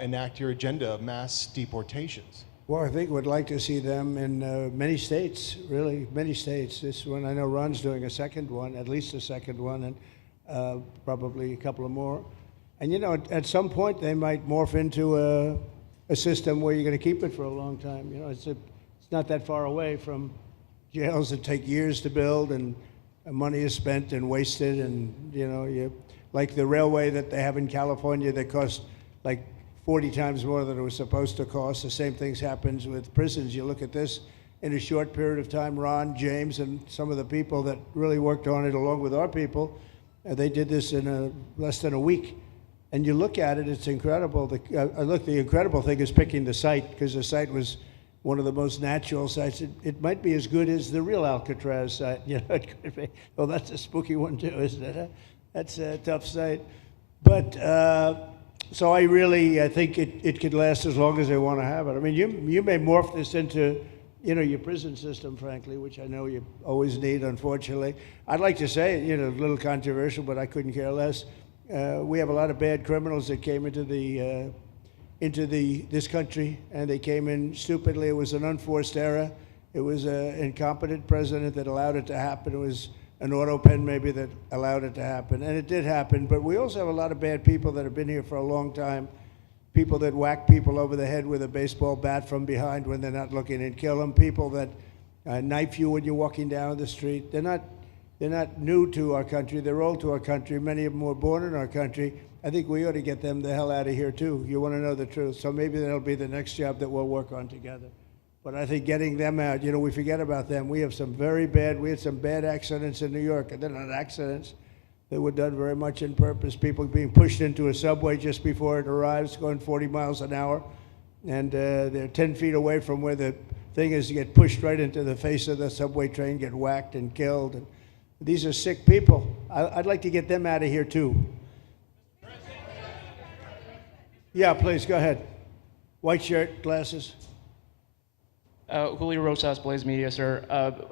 enact your agenda of mass deportations? Well, I think we'd like to see them in many states, really, many states. This one, I know Ron's doing a second one, at least a second one, and probably a couple of more. And, you know, at some point, they might morph into a system where you're going to keep it for a long time. You know, it's not that far away from jails that take years to build, and money is spent and wasted. And, you know, like the railway that they have in California that costs like 40 times more than it was supposed to cost. The same things happens with prisons. You look at this in a short period of time, Ron, James, and some of the people that really worked on it along with our people, they did this in less than a week. And you look at it, it's incredible. The incredible thing is picking the site, because the site was one of the most natural sites. It might be as good as the real Alcatraz site. You know, it could be. Well, that's a spooky one too, isn't it? That's a tough site. But so I think it could last as long as they want to have it. I mean, you may morph this into, you know, your prison system, frankly, which I know you always need, unfortunately. I'd like to say, you know, a little controversial, but I couldn't care less. We have a lot of bad criminals that came into this country, and they came in stupidly. It was an unforced error. It was an incompetent president that allowed it to happen. It was an auto pen maybe that allowed it to happen, and it did happen. But we also have a lot of bad people that have been here for a long time, people that whack people over the head with a baseball bat from behind when they're not looking and kill them, people that knife you when you're walking down the street. They're not new to our country. They're old to our country. Many of them were born in our country. I think we ought to get them the hell out of here, too. You want to know the truth. So maybe that'll be the next job that we'll work on together. But I think getting them out, you know, we forget about them. We had some bad accidents in New York. And they're not accidents. They were done very much on purpose. People being pushed into a subway just before it arrives, going 40 miles an hour. And they're 10 feet away from where the thing is. You get pushed right into the face of the subway train, get whacked and killed. And these are sick people. I'd like to get them out of here, too. Yeah, please, go ahead. White shirt, glasses. Julio Rosas, Blaze Media, sir.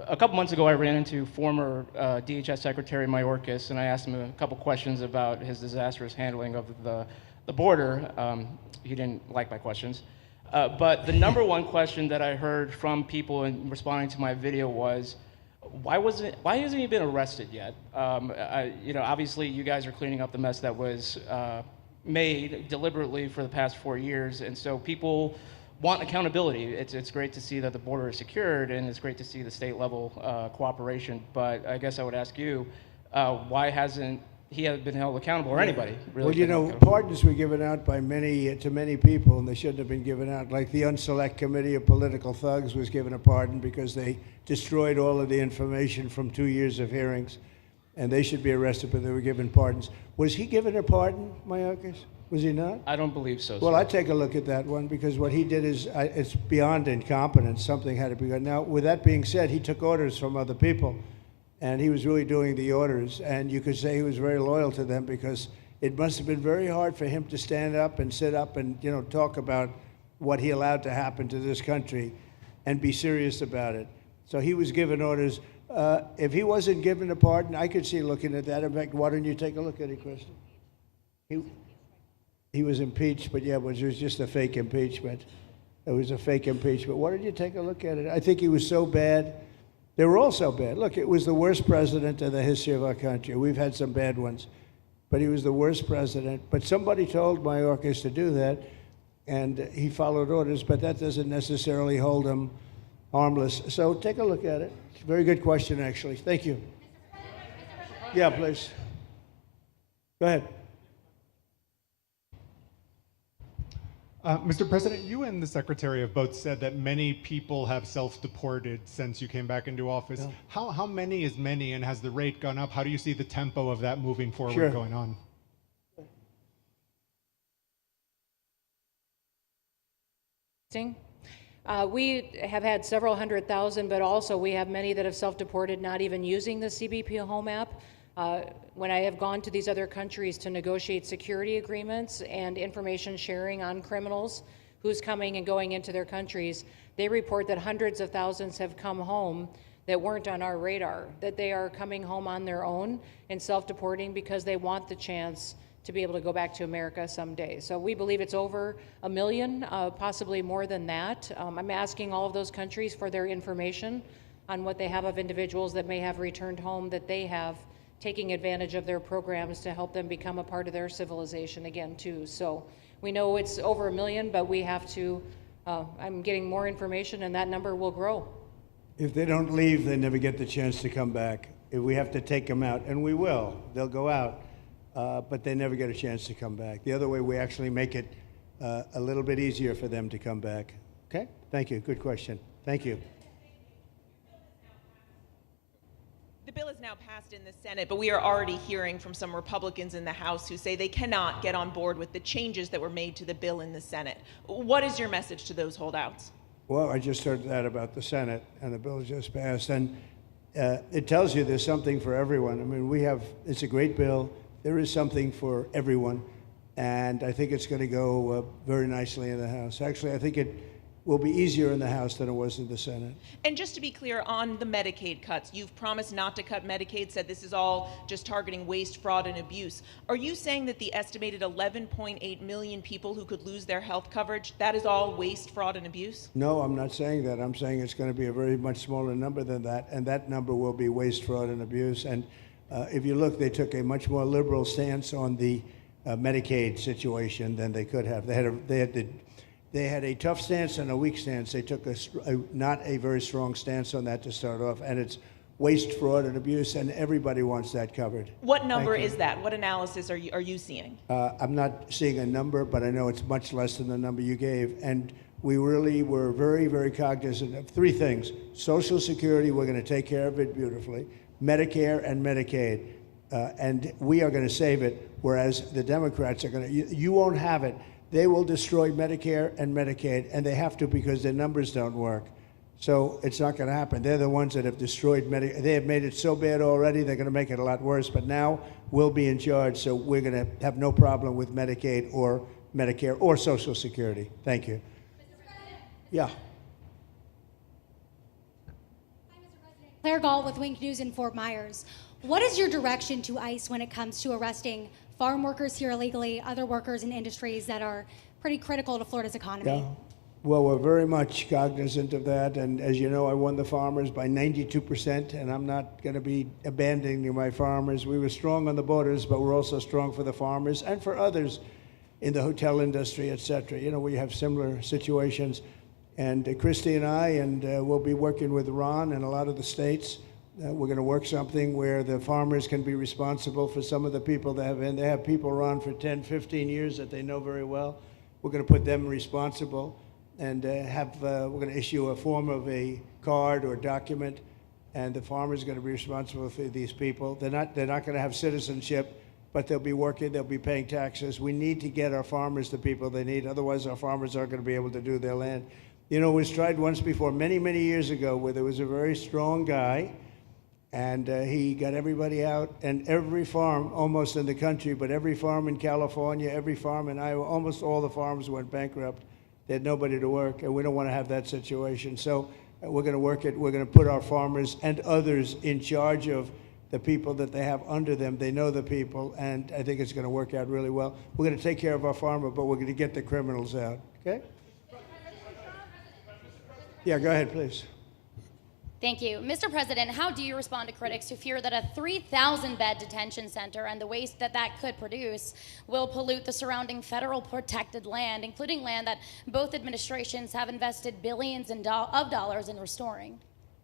A couple months ago, I ran into former DHS Secretary Mayorkas, and I asked him a couple questions about his disastrous handling of the border. He didn't like my questions. But the number one question that I heard from people in responding to my video was, why hasn't he been arrested yet? You know, obviously you guys are cleaning up the mess that was made deliberately for the past 4 years, and so people want accountability. It's great to see that the border is secured, and it's great to see the state level cooperation, but I guess I would ask you, why hasn't he had been held accountable, or anybody really. Well, you been held know, accountable. pardons were given out by many to many people, and they shouldn't have been given out. Like the Unselect Committee of Political Thugs was given a pardon because they destroyed all of the information from 2 years of hearings, and they should be arrested, but they were given pardons. Was he given a pardon, Mayorkas? Was he not? I don't believe so. Well, sir. I'd take a look at that one because what he did is it's beyond incompetence. Something had to be done. Now, with that being said, he took orders from other people, and he was really doing the orders. And you could say he was very loyal to them because it must have been very hard for him to stand up and sit up and talk about what he allowed to happen to this country, and be serious about it. So he was given orders. If he wasn't given a pardon, I could see looking at that. In fact, why don't you take a look at it, Kristen? He was impeached, but yeah, it was just a fake impeachment. It was a fake impeachment. Why don't you take a look at it? I think he was so bad. They were all so bad. Look, it was the worst president in the history of our country. We've had some bad ones, but he was the worst president. But somebody told Mayorkas to do that, and he followed orders, but that doesn't necessarily hold him harmless. So take a look at it. Very good question, actually. Thank you. Yeah, please. Go ahead. Mr. President, you and the Secretary have both said that many people have self-deported since you came back into office. Yeah. How many is many, and has the rate gone up? How do you see the tempo of that moving forward going on? We have had several 100,000, but also we have many that have self-deported, not even using the CBP Home app. When I have gone to these other countries to negotiate security agreements and information sharing on criminals, who's coming and going into their countries, they report that hundreds of thousands have come home that weren't on our radar, that they are coming home on their own and self-deporting because they want the chance to be able to go back to America someday. So we believe it's over 1 million, possibly more than that. I'm asking all of those countries for their information on what they have of individuals that may have returned home, that they have taking advantage of their programs to help them become a part of their civilization again too. So we know it's over 1 million, but we have to, I'm getting more information and that number will grow. If they don't leave, they never get the chance to come back. If we have to take them out, and we will, they'll go out, but they never get a chance to come back. The other way, we actually make it a little bit easier for them to come back. Okay, thank you, good question. Thank you. The bill is now passed in the Senate, but we are already hearing from some Republicans in the House who say they cannot get on board with the changes that were made to the bill in the Senate. What is your message to those holdouts? Well, I just heard that about the Senate, and the bill just passed, and it tells you there's something for everyone. I mean, it's a great bill. There is something for everyone, and I think it's going to go very nicely in the House. Actually, I think it will be easier in the House than it was in the Senate. And just to be clear, on the Medicaid cuts, you've promised not to cut Medicaid, said this is all just targeting waste, fraud, and abuse. Are you saying that the estimated 11.8 million people who could lose their health coverage, that is all waste, fraud, and abuse? No, I'm not saying that. I'm saying it's going to be a very much smaller number than that, and that number will be waste, fraud, and abuse. And if you look, they took a much more liberal stance on the Medicaid situation than they could have. They had a tough stance and a weak stance. They took not a very strong stance on that to start off, and it's waste, fraud, and abuse, and everybody wants that covered. What number is that? What analysis are you seeing? I'm not seeing a number, but I know it's much less than the number you gave, and we really were very, very cognizant of three things. Social Security, we're going to take care of it beautifully. Medicare and Medicaid, and we are going to save it, whereas the Democrats are going to, you won't have it. They will destroy Medicare and Medicaid, and they have to because their numbers don't work. So it's not going to happen. They're the ones that have destroyed Medicare. They have made it so bad already, they're going to make it a lot worse. But now we'll be in charge, so we're going to have no problem with Medicaid or Medicare or Social Security. Thank you. Yeah. Claire Gall with Wink News in Fort Myers. What is your direction to ICE when it comes to arresting farm workers here illegally, other workers in industries that are pretty critical to Florida's economy? Yeah. Well, we're very much cognizant of that, and as you know, I won the farmers by 92%, and I'm not going to be abandoning my farmers. We were strong on the borders, but we're also strong for the farmers and for others in the hotel industry, et cetera. You know, we have similar situations, and Christy and I, and we'll be working with Ron and a lot of the states. We're going to work something where the farmers can be responsible for some of the people that have, and they have people around for 10, 15 years that they know very well. We're going to put them responsible and we're going to issue a form of a card or document, and the farmer's going to be responsible for these people. They're not going to have citizenship, but they'll be working, they'll be paying taxes. We need to get our farmers the people they need, otherwise our farmers aren't going to be able to do their land. You know, it was tried once before, many, many years ago, where there was a very strong guy, and he got everybody out, and every farm almost in the country, but every farm in California, every farm in Iowa, almost all the farms went bankrupt. They had nobody to work, and we don't want to have that situation. So we're going to work it. We're going to put our farmers and others in charge of the people that they have under them. They know the people, and I think it's going to work out really well. We're going to take care of our farmer, but we're going to get the criminals out, okay? Yeah, go ahead, please. Thank you. Mr. President, how do you respond to critics who fear that a 3,000-bed detention center and the waste that that could produce will pollute the surrounding federal protected land, including land that both administrations have invested billions of dollars in restoring?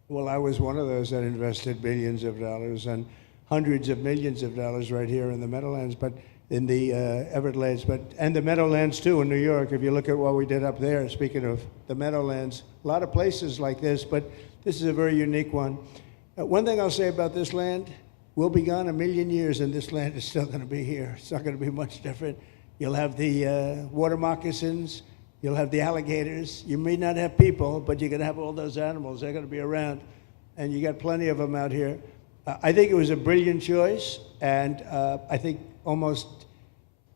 Well, I was one of those that invested billions of dollars and hundreds of millions of dollars right here in the Meadowlands, but in the Everglades, and the Meadowlands too in New York. If you look at what we did up there, speaking of the Meadowlands, a lot of places like this, but this is a very unique one. One thing I'll say about this land, we'll be gone 1,000,000 years and this land is still going to be here. It's not going to be much different. You'll have the water moccasins, you'll have the alligators. You may not have people, but you're going to have all those animals. They're going to be around, and you got plenty of them out here. I think it was a brilliant choice, and I think almost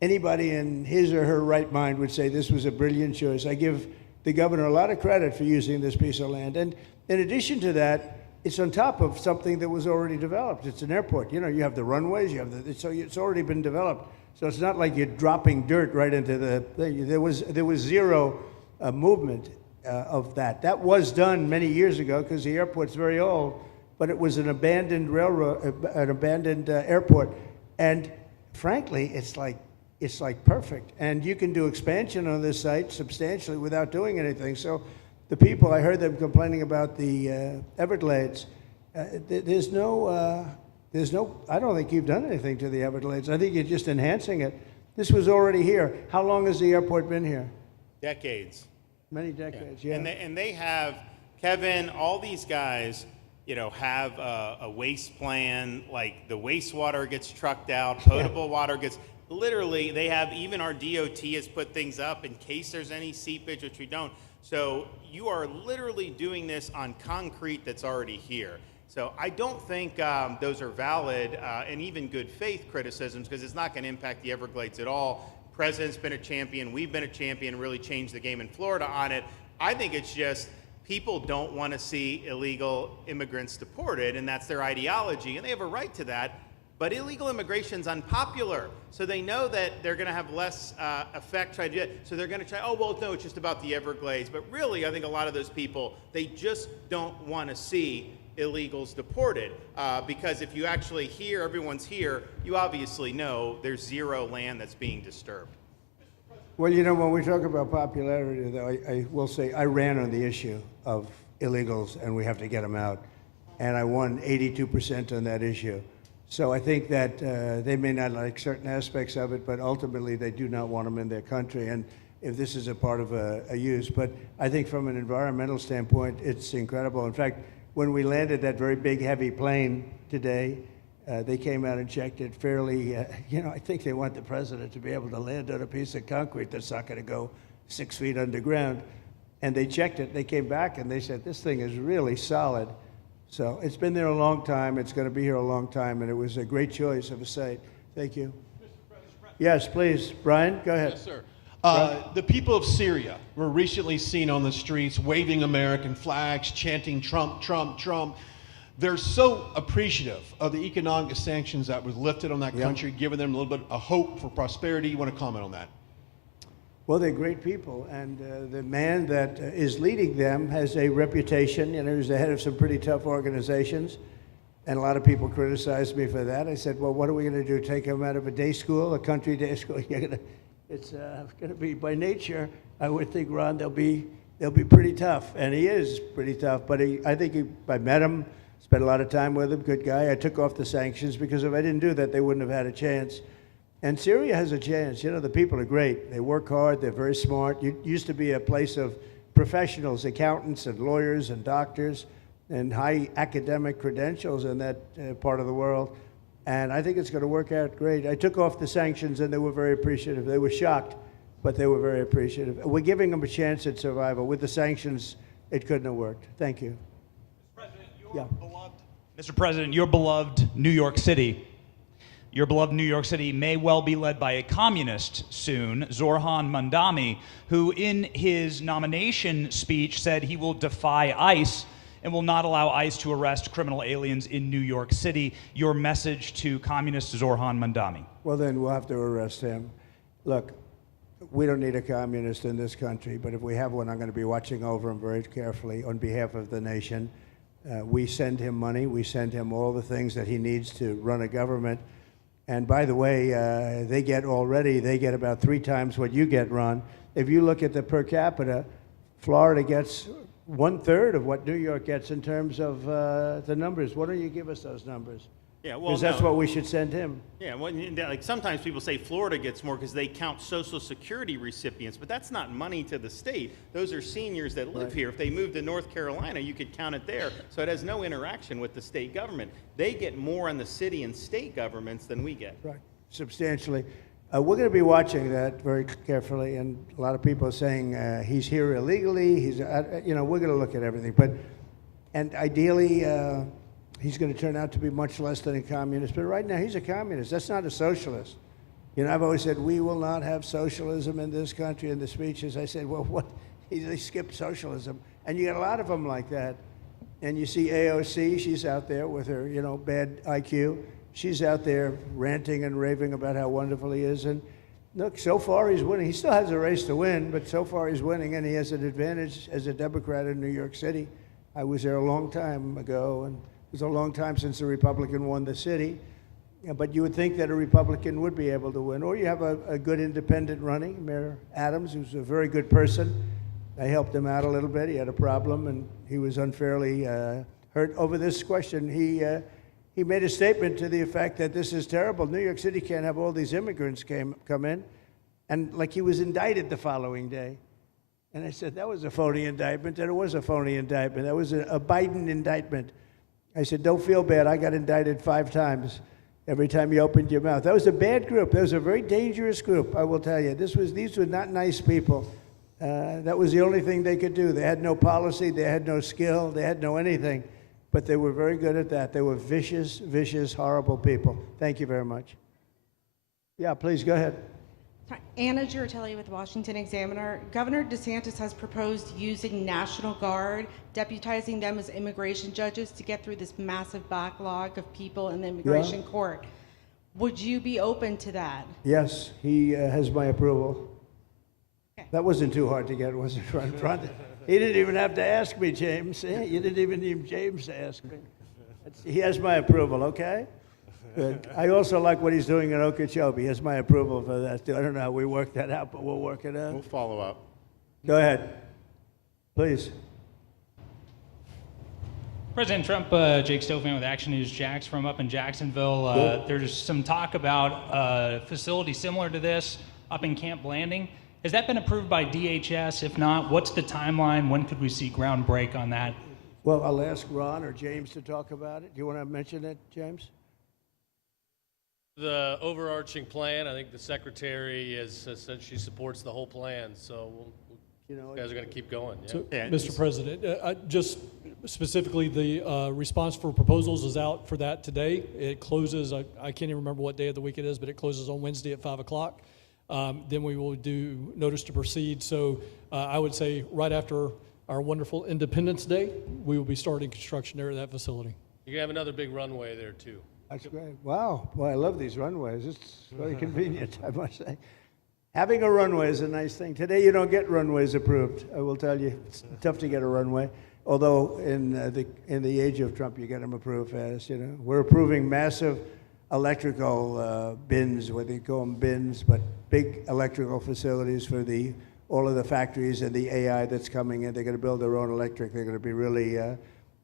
anybody in his or her right mind would say this was a brilliant choice. I give the governor a lot of credit for using this piece of land. And in addition to that, it's on top of something that was already developed. It's an airport. You know, you have the runways, you have so it's already been developed. So it's not like you're dropping dirt right into the thing. There was zero movement of that. That was done many years ago because the airport's very old, but it was an abandoned railroad, an abandoned airport. And frankly, it's like perfect. And you can do expansion on this site substantially without doing anything. So the people, I heard them complaining about the Everglades. There's no, I don't think you've done anything to the Everglades. I think you're just enhancing it. This was already here. How long has the airport been here? Decades. Many decades, yeah. And they have, Kevin, all these guys, you know, have a waste plan, like the wastewater gets trucked out, potable water gets, literally, they have, even our DOT has put things up in case there's any seepage, which we don't. So you are literally doing this on concrete that's already here. So I don't think those are valid and even good faith criticisms, because it's not going to impact the Everglades at all. President's been a champion, we've been a champion, really changed the game in Florida on it. I think it's just people don't want to see illegal immigrants deported, and that's their ideology, and they have a right to that. But illegal immigration is unpopular, so they know that they're going to have less effect trying to do it. So they're going to try, oh, well, no, it's just about the Everglades. But really, I think a lot of those people, they just don't want to see illegals deported. Because if you actually hear, everyone's here, you obviously know there's zero land that's being disturbed. Well, you know, when we talk about popularity, though, I will say I ran on the issue of illegals, and we have to get them out. And I won 82% on that issue. So I think that they may not like certain aspects of it, but ultimately they do not want them in their country. And if this is a part of a use, but I think from an environmental standpoint, it's incredible. In fact, when we landed that very big, heavy plane today, they came out and checked it fairly. You know, I think they want the president to be able to land on a piece of concrete that's not going to go 6 feet underground. And they checked it. They came back and they said, this thing is really solid. So it's been there a long time. It's going to be here a long time, and it was a great choice of a site. Thank you. Yes, please. Brian, go ahead. Yes, sir. The people of Syria were recently seen on the streets waving American flags, chanting Trump, Trump, Trump. They're so appreciative of the economic sanctions that was lifted on that country, giving them a little bit of hope for prosperity. You want to comment on that? Well, they're great people, and the man that is leading them has a reputation. You know, he's the head of some pretty tough organizations, and a lot of people criticized me for that. I said, well, what are we going to do, take him out of a day school, a country day school? It's going to be, by nature, I would think, Ron, they'll be pretty tough, and he is pretty tough, but I met him Spent a lot of time with him, good guy. I took off the sanctions because if I didn't do that, they wouldn't have had a chance. And Syria has a chance. You know, the people are great. They work hard. They're very smart. It used to be a place of professionals, accountants and lawyers and doctors and high academic credentials in that part of the world. And I think it's going to work out great. I took off the sanctions, and they were very appreciative. They were shocked, but they were very appreciative. We're giving them a chance at survival. With the sanctions, it couldn't have worked. Thank you. Mr. President, your beloved New York City. Your beloved New York City may well be led by a communist soon, Zorhan Mandami, who in his nomination speech said he will defy ICE and will not allow ICE to arrest criminal aliens in New York City. Your message to communist Zorhan Mandami. Well, then we'll have to arrest him. Look, we don't need a communist in this country, but if we have one, I'm going to be watching over him very carefully on behalf of the nation. We send him money. We send him all the things that he needs to run a government. And by the way, they get about 3 times what you get, Ron. If you look at the per capita, Florida gets 1/3 of what New York gets in terms of the numbers. Why don't you give us those numbers? Yeah, well, because that's what we should send him. Yeah, well, like sometimes people say Florida gets more because they count Social Security recipients, but that's not money to the state. Those are seniors that live here. If they moved to North Carolina, you could count it there. So it has no interaction with the state government. They get more on the city and state governments than we get. Right, substantially. We're going to be watching that very carefully, and a lot of people are saying he's here illegally. We're going to look at everything, and ideally. He's going to turn out to be much less than a communist. But right now, he's a communist. That's not a socialist. You know, I've always said, we will not have socialism in this country. In the speeches, I said, well, what? They skipped socialism. And you get a lot of them like that. And you see AOC, she's out there with her, bad IQ. She's out there ranting and raving about how wonderful he is. And look, so far he's winning. He still has a race to win, but so far he's winning, and he has an advantage as a Democrat in New York City. I was there a long time ago, and it was a long time since a Republican won the city, but you would think that a Republican would be able to win. Or you have a good independent running, Mayor Adams, who's a very good person. I helped him out a little bit. He had a problem, and he was unfairly hurt over this question. He made a statement to the effect that this is terrible. New York City can't have all these immigrants come in, and like he was indicted the following day. And I said, that was a phony indictment, and it was a phony indictment. That was a Biden indictment. I said, don't feel bad. I got indicted 5 times every time you opened your mouth. That was a bad group. That was a very dangerous group, I will tell you. These were not nice people. That was the only thing they could do. They had no policy. They had no skill. They had no anything. But they were very good at that. They were vicious, vicious, horrible people. Thank you very much. Yeah, please go ahead. Anna Giratelli with Washington Examiner. Governor DeSantis has proposed using National Guard, deputizing them as immigration judges to get through this massive backlog of people in the immigration court. Would you be open to that? Yes, he has my approval. Okay. That wasn't too hard to get, was it, Ron? He didn't even have to ask me, James. You didn't even need James to ask me. He has my approval, okay? Good. I also like what he's doing in Ochopee. He has my approval for that. I don't know how we work that out, but we'll work it out. We'll follow up. Go ahead. Please. President Trump, Jake Stofan with Action News Jax from up in Jacksonville. There's some talk about a facility similar to this up in Camp Blanding. Has that been approved by DHS? If not, what's the timeline? When could we see ground break on that? Well, I'll ask Ron or James to talk about it. Do you want to mention it, James? The overarching plan, I think the secretary has said she supports the whole plan, so you guys are going to keep going. Yeah? So, Mr. President, just specifically, the response for proposals is out for that today. It closes, I can't even remember what day of the week it is, but it closes on Wednesday at 5 o'clock. Then we will do notice to proceed. So I would say right after our wonderful Independence Day, we will be starting construction there at that facility. You're going to have another big runway there, too. That's great. Wow. Well, I love these runways. It's very convenient, I must say. Having a runway is a nice thing. Today, you don't get runways approved. I will tell you, it's tough to get a runway. Although in the age of Trump, you get them approved fast. We're approving massive electrical bins, what they call them bins, but big electrical facilities for all of the factories and the AI that's coming in. They're going to build their own electric. They're going to be really.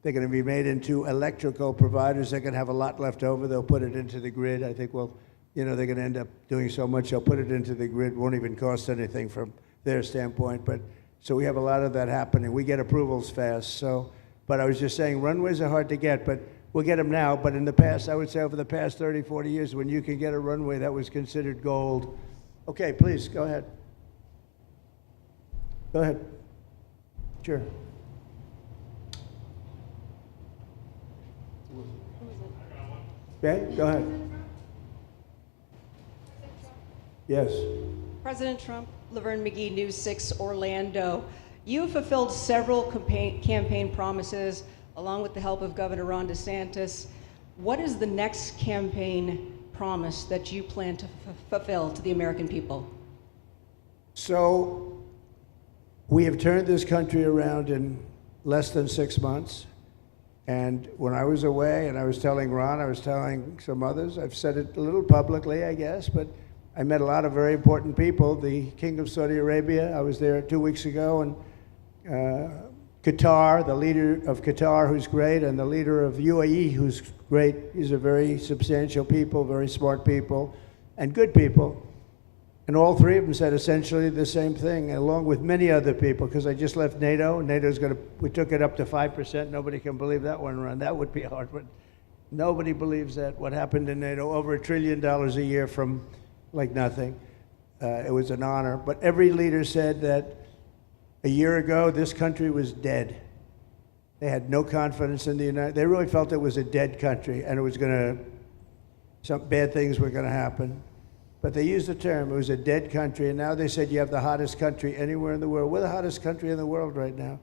They're going to be made into electrical providers. They're going to have a lot left over. They'll put it into the grid. I think, well, they're going to end up doing so much. They'll put it into the grid. Won't even cost anything from their standpoint. But so we have a lot of that happening. We get approvals fast. So, but I was just saying, runways are hard to get, but we'll get them now. But in the past, I would say over the past 30, 40 years, when you can get a runway, that was considered gold. Okay, please, go ahead. Go ahead. Sure. Okay, go ahead. Yes. President Trump, Laverne McGee, News 6 Orlando. You have fulfilled several campaign promises along with the help of Governor Ron DeSantis. What is the next campaign promise that you plan to fulfill to the American people? So we have turned this country around in less than 6 months. And when I was away, and I was telling Ron, I was telling some others, I've said it a little publicly, I guess, but I met a lot of very important people. The King of Saudi Arabia, I was there 2 weeks ago, and Qatar, the leader of Qatar, who's great, and the leader of UAE, who's great. These are very substantial people, very smart people, and good people. And all three of them said essentially the same thing, along with many other people, because I just left NATO. NATO's we took it up to 5%. Nobody can believe that one run. That would be hard, but nobody believes that. What happened in NATO, over $1 trillion a year from like nothing. It was an honor. But every leader said that a year ago, this country was dead. They had no confidence in the United. They really felt it was a dead country, and it was some bad things were gonna happen. But they used the term, it was a dead country, and now they said you have the hottest country anywhere in the world. We're the hottest country in the world right now.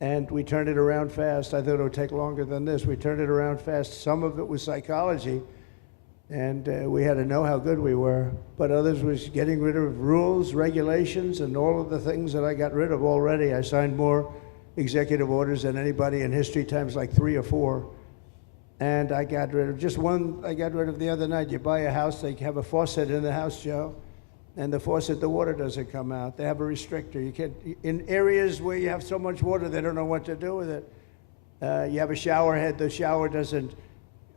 And we turned it around fast. I thought it would take longer than this. We turned it around fast. Some of it was psychology, and we had to know how good we were. But others was getting rid of rules, regulations, and all of the things that I got rid of already. I signed more executive orders than anybody in history, times like 3 or 4. And I got rid of just one. I got rid of the other night. You buy a house, they have a faucet in the house, Joe, and the faucet, the water doesn't come out. They have a restrictor. You can't, in areas where you have so much water, they don't know what to do with it. You have a shower head, the shower doesn't,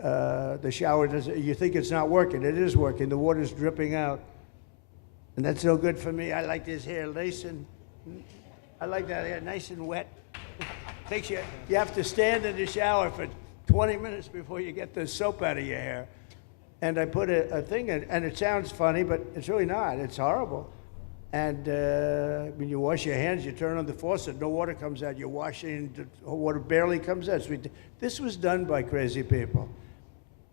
you think it's not working. It is working. The water's dripping out. And that's no good for me. I like this hair I like that hair nice and wet. Takes you have to stand in the shower for 20 minutes before you get the soap out of your hair. And I put a thing in, and it sounds funny, but it's really not. It's horrible. And when you wash your hands, you turn on the faucet, no water comes out. You're washing, the water barely comes out. So this was done by crazy people.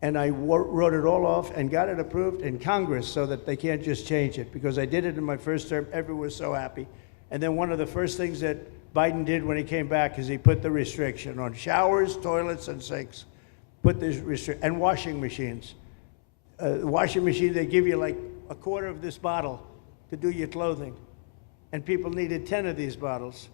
And I wrote it all off and got it approved in Congress so that they can't just change it, because I did it in my first term. Everyone was so happy. And then one of the first things that Biden did when he came back is he put the restriction on showers, toilets, and sinks. Put this restriction, and washing machines. Washing machine, they give you like a quarter of this bottle to do your clothing. And people needed 10 of these bottles.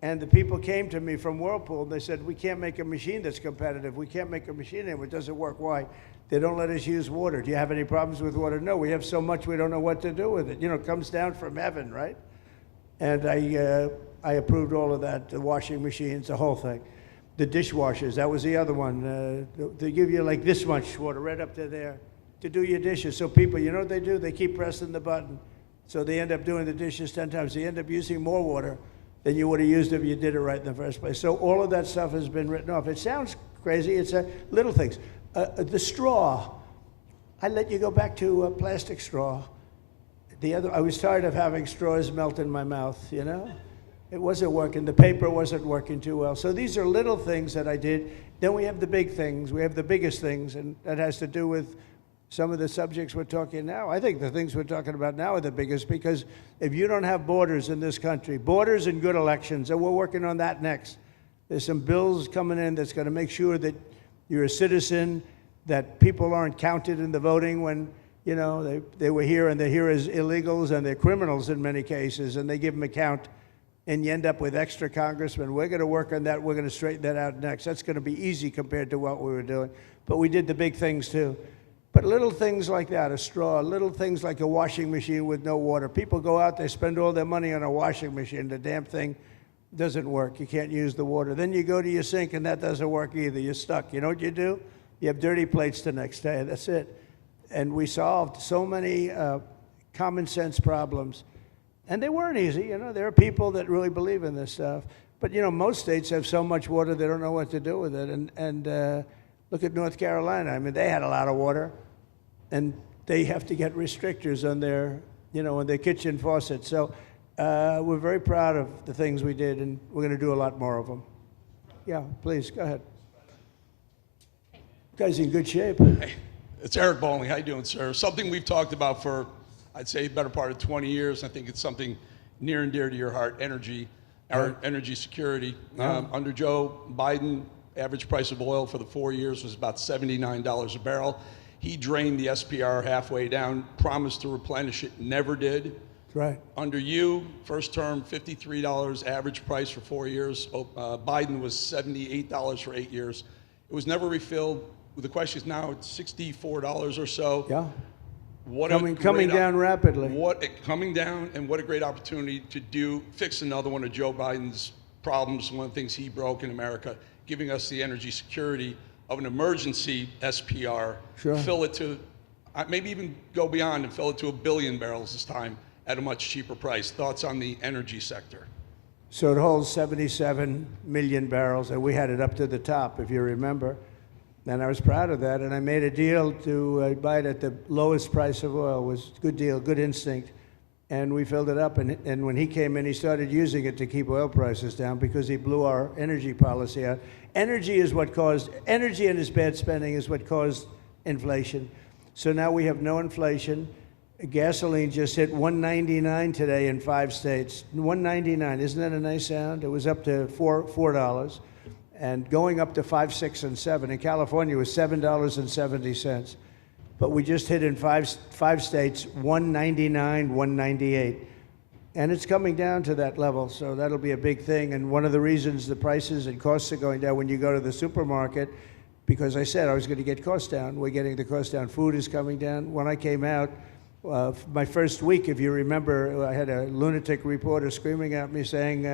And the people came to me from Whirlpool, and they said, we can't make a machine that's competitive. We can't make a machine anymore. It doesn't work. Why? They don't let us use water. Do you have any problems with water? No, we have so much we don't know what to do with it. You know, it comes down from heaven, right? And I approved all of that, the washing machines, the whole thing. The dishwashers, that was the other one. They give you like this much water right up to there to do your dishes. So people, you know what they do? They keep pressing the button. So they end up doing the dishes 10 times. They end up using more water than you would have used if you did it right in the first place. So all of that stuff has been written off. It sounds crazy. It's little things. The straw, I let you go back to a plastic straw. I was tired of having straws melt in my mouth, you know? It wasn't working. The paper wasn't working too well. So these are little things that I did. Then we have the big things. We have the biggest things, and that has to do with some of the subjects we're talking now. I think the things we're talking about now are the biggest, because if you don't have borders in this country, borders and good elections, and we're working on that next. There's some bills coming in that's going to make sure that you're a citizen, that people aren't counted in the voting when, you know, they were here and they're here as illegals and they're criminals in many cases, and they give them a count, and you end up with extra congressmen. We're going to work on that. We're going to straighten that out next. That's going to be easy compared to what we were doing. But we did the big things too. But little things like that, a straw, little things like a washing machine with no water. People go out, they spend all their money on a washing machine. The damn thing doesn't work. You can't use the water. Then you go to your sink and that doesn't work either. You're stuck. You know what you do? You have dirty plates the next day. That's it. And we solved so many common sense problems. And they weren't easy. You know, there are people that really believe in this stuff. But, you know, most states have so much water they don't know what to do with it. And look at North Carolina. I mean, they had a lot of water. And they have to get restrictors on their, you know, on their kitchen faucet. So we're very proud of the things we did, and we're going to do a lot more of them. Yeah, please, go ahead. You guys in good shape. Hey, it's Eric Bowling. How you doing, sir? Something we've talked about for, I'd say, better part of 20 years. I think it's something near and dear to your heart, energy, our energy security. Under Joe Biden, average price of oil for the 4 years was about $79 a barrel. He drained the SPR halfway down, promised to replenish it, never did. Right. Under you, first term, $53 average price for 4 years. Biden was $78 for 8 years. It was never refilled. The question is now it's $64 or so. Yeah. What coming down rapidly. Coming down, and what a great opportunity to fix another one of Joe Biden's problems, one of the things he broke in America, giving us the energy security of an emergency SPR, Sure. fill it to, maybe even go beyond and fill it to 1 billion barrels this time at a much cheaper price. Thoughts on the energy sector? So it holds 77 million barrels, and we had it up to the top, if you remember. And I was proud of that, and I made a deal to buy it at the lowest price of oil. It was a good deal, good instinct. And we filled it up, and when he came in, he started using it to keep oil prices down because he blew our energy policy out. Energy and his bad spending is what caused inflation. So now we have no inflation. Gasoline just hit $1.99 today in 5 states. $1.99, isn't that a nice sound? It was up to $4, and going up to $5, $6, and $7. In California, it was $7.70. But we just hit in five states, $1.99, $1.98. And it's coming down to that level, so that'll be a big thing. And one of the reasons the prices and costs are going down when you go to the supermarket, because I said I was going to get costs down. We're getting the costs down. Food is coming down. When I came out, my first week, if you remember, I had a lunatic reporter screaming at me saying,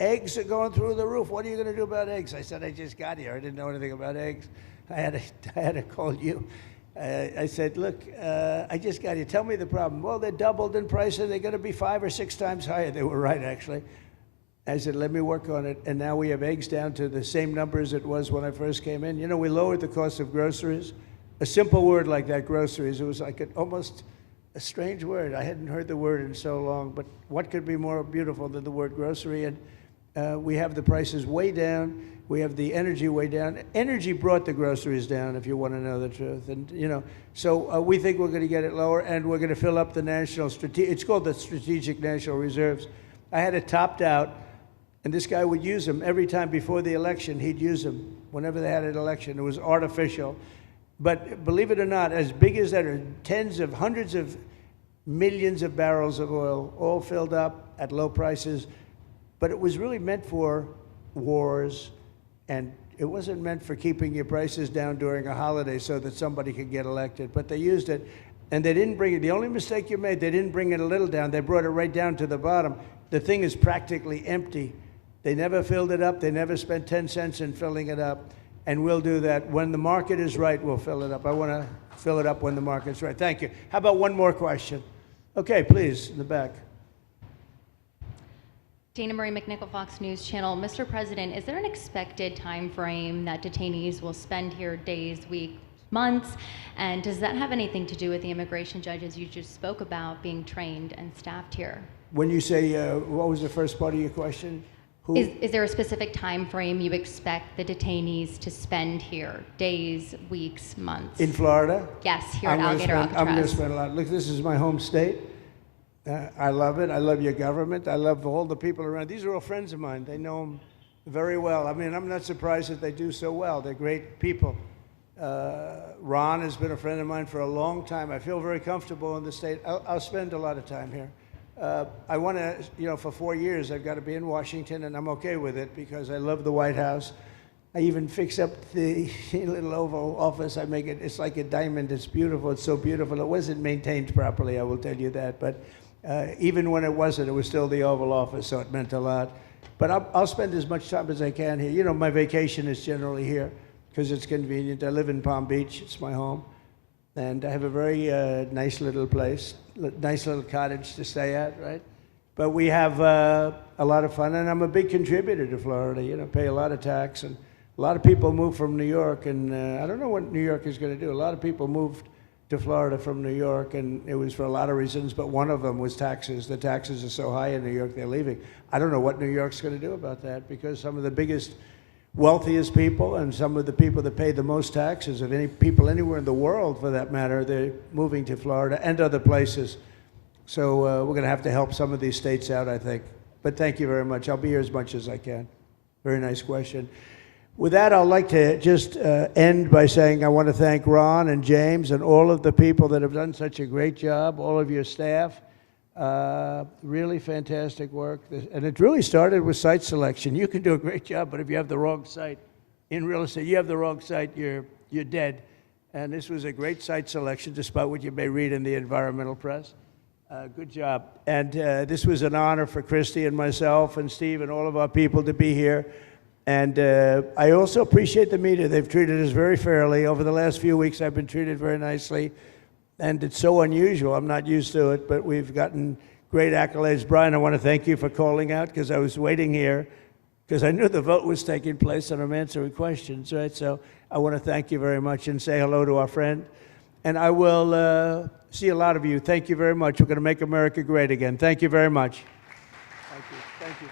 eggs are going through the roof. What are you going to do about eggs? I said, I just got here. I didn't know anything about eggs. I had to call you. I said, look, I just got here. Tell me the problem. Well, they're doubled in price, and they're going to be 5 or 6 times higher. They were right, actually. I said, let me work on it. And now we have eggs down to the same numbers it was when I first came in. You know, we lowered the cost of groceries. A simple word like that, groceries, it was like almost a strange word. I hadn't heard the word in so long, but what could be more beautiful than the word grocery? And we have the prices way down. We have the energy way down. Energy brought the groceries down, if you want to know the truth. And, you know, so we think we're going to get it lower, and we're going to fill up the it's called the Strategic National Reserves. I had it topped out, and this guy would use them every time before the election. He'd use them whenever they had an election. It was artificial. But believe it or not, as big as that are hundreds of millions of barrels of oil, all filled up at low prices. But it was really meant for wars, and it wasn't meant for keeping your prices down during a holiday so that somebody could get elected. But they used it, and they didn't bring it. The only mistake you made, they didn't bring it a little down. They brought it right down to the bottom. The thing is practically empty. They never filled it up. They never spent 10 cents in filling it up. And we'll do that. When the market is right, we'll fill it up. I want to fill it up when the market's right. Thank you. How about one more question? Okay, please, in the back. Dana Marie McNichol, Fox News Channel. Mr. President, is there an expected time frame that detainees will spend here, days, weeks, months? And does that have anything to do with the immigration judges you just spoke about being trained and staffed here? When you say, what was the first part of your question? Who? Is there a specific time frame you expect the detainees to spend here? Days, weeks, months? In Florida? Yes, here at Alligator, Alcatraz. I'm going to spend a lot. Look, this is my home state. I love it. I love your government. I love all the people around. These are all friends of mine. They know them very well. I mean, I'm not surprised that they do so well. They're great people. Ron has been a friend of mine for a long time. I feel very comfortable in the state. I'll spend a lot of time here. I want to, you know, for 4 years, I've got to be in Washington, and I'm okay with it because I love the White House. I even fix up the little Oval Office. I make it, it's like a diamond. It's beautiful. It's so beautiful. It wasn't maintained properly, I will tell you that. But even when it wasn't, it was still the Oval Office, so it meant a lot. But I'll spend as much time as I can here. You know, my vacation is generally here because it's convenient. I live in Palm Beach. It's my home. And I have a very nice little place, nice little cottage to stay at, right? But we have a lot of fun, and I'm a big contributor to Florida, you know, pay a lot of tax. And a lot of people move from New York, and I don't know what New York is going to do. A lot of people moved to Florida from New York, and it was for a lot of reasons, but one of them was taxes. The taxes are so high in New York, they're leaving. I don't know what New York's going to do about that, because some of the biggest, wealthiest people and some of the people that pay the most taxes of any people anywhere in the world, for that matter, they're moving to Florida and other places. So we're going to have to help some of these states out, I think. But thank you very much. I'll be here as much as I can. Very nice question. With that, I'd like to just end by saying I want to thank Ron and James and all of the people that have done such a great job, all of your staff. Really fantastic work. And it really started with site selection. You can do a great job, but if you have the wrong site in real estate, you have the wrong site, you're dead. And this was a great site selection, despite what you may read in the environmental press. Good job. And this was an honor for Christy and myself and Steve and all of our people to be here. And I also appreciate the media. They've treated us very fairly. Over the last few weeks, I've been treated very nicely. And it's so unusual. I'm not used to it, but we've gotten great accolades. Brian, I want to thank you for calling out, because I was waiting here, because I knew the vote was taking place and I'm answering questions, right? So I want to thank you very much and say hello to our friend. And I will see a lot of you. Thank you very much. We're going to make America great again. Thank you very much. Thank you. Thank you.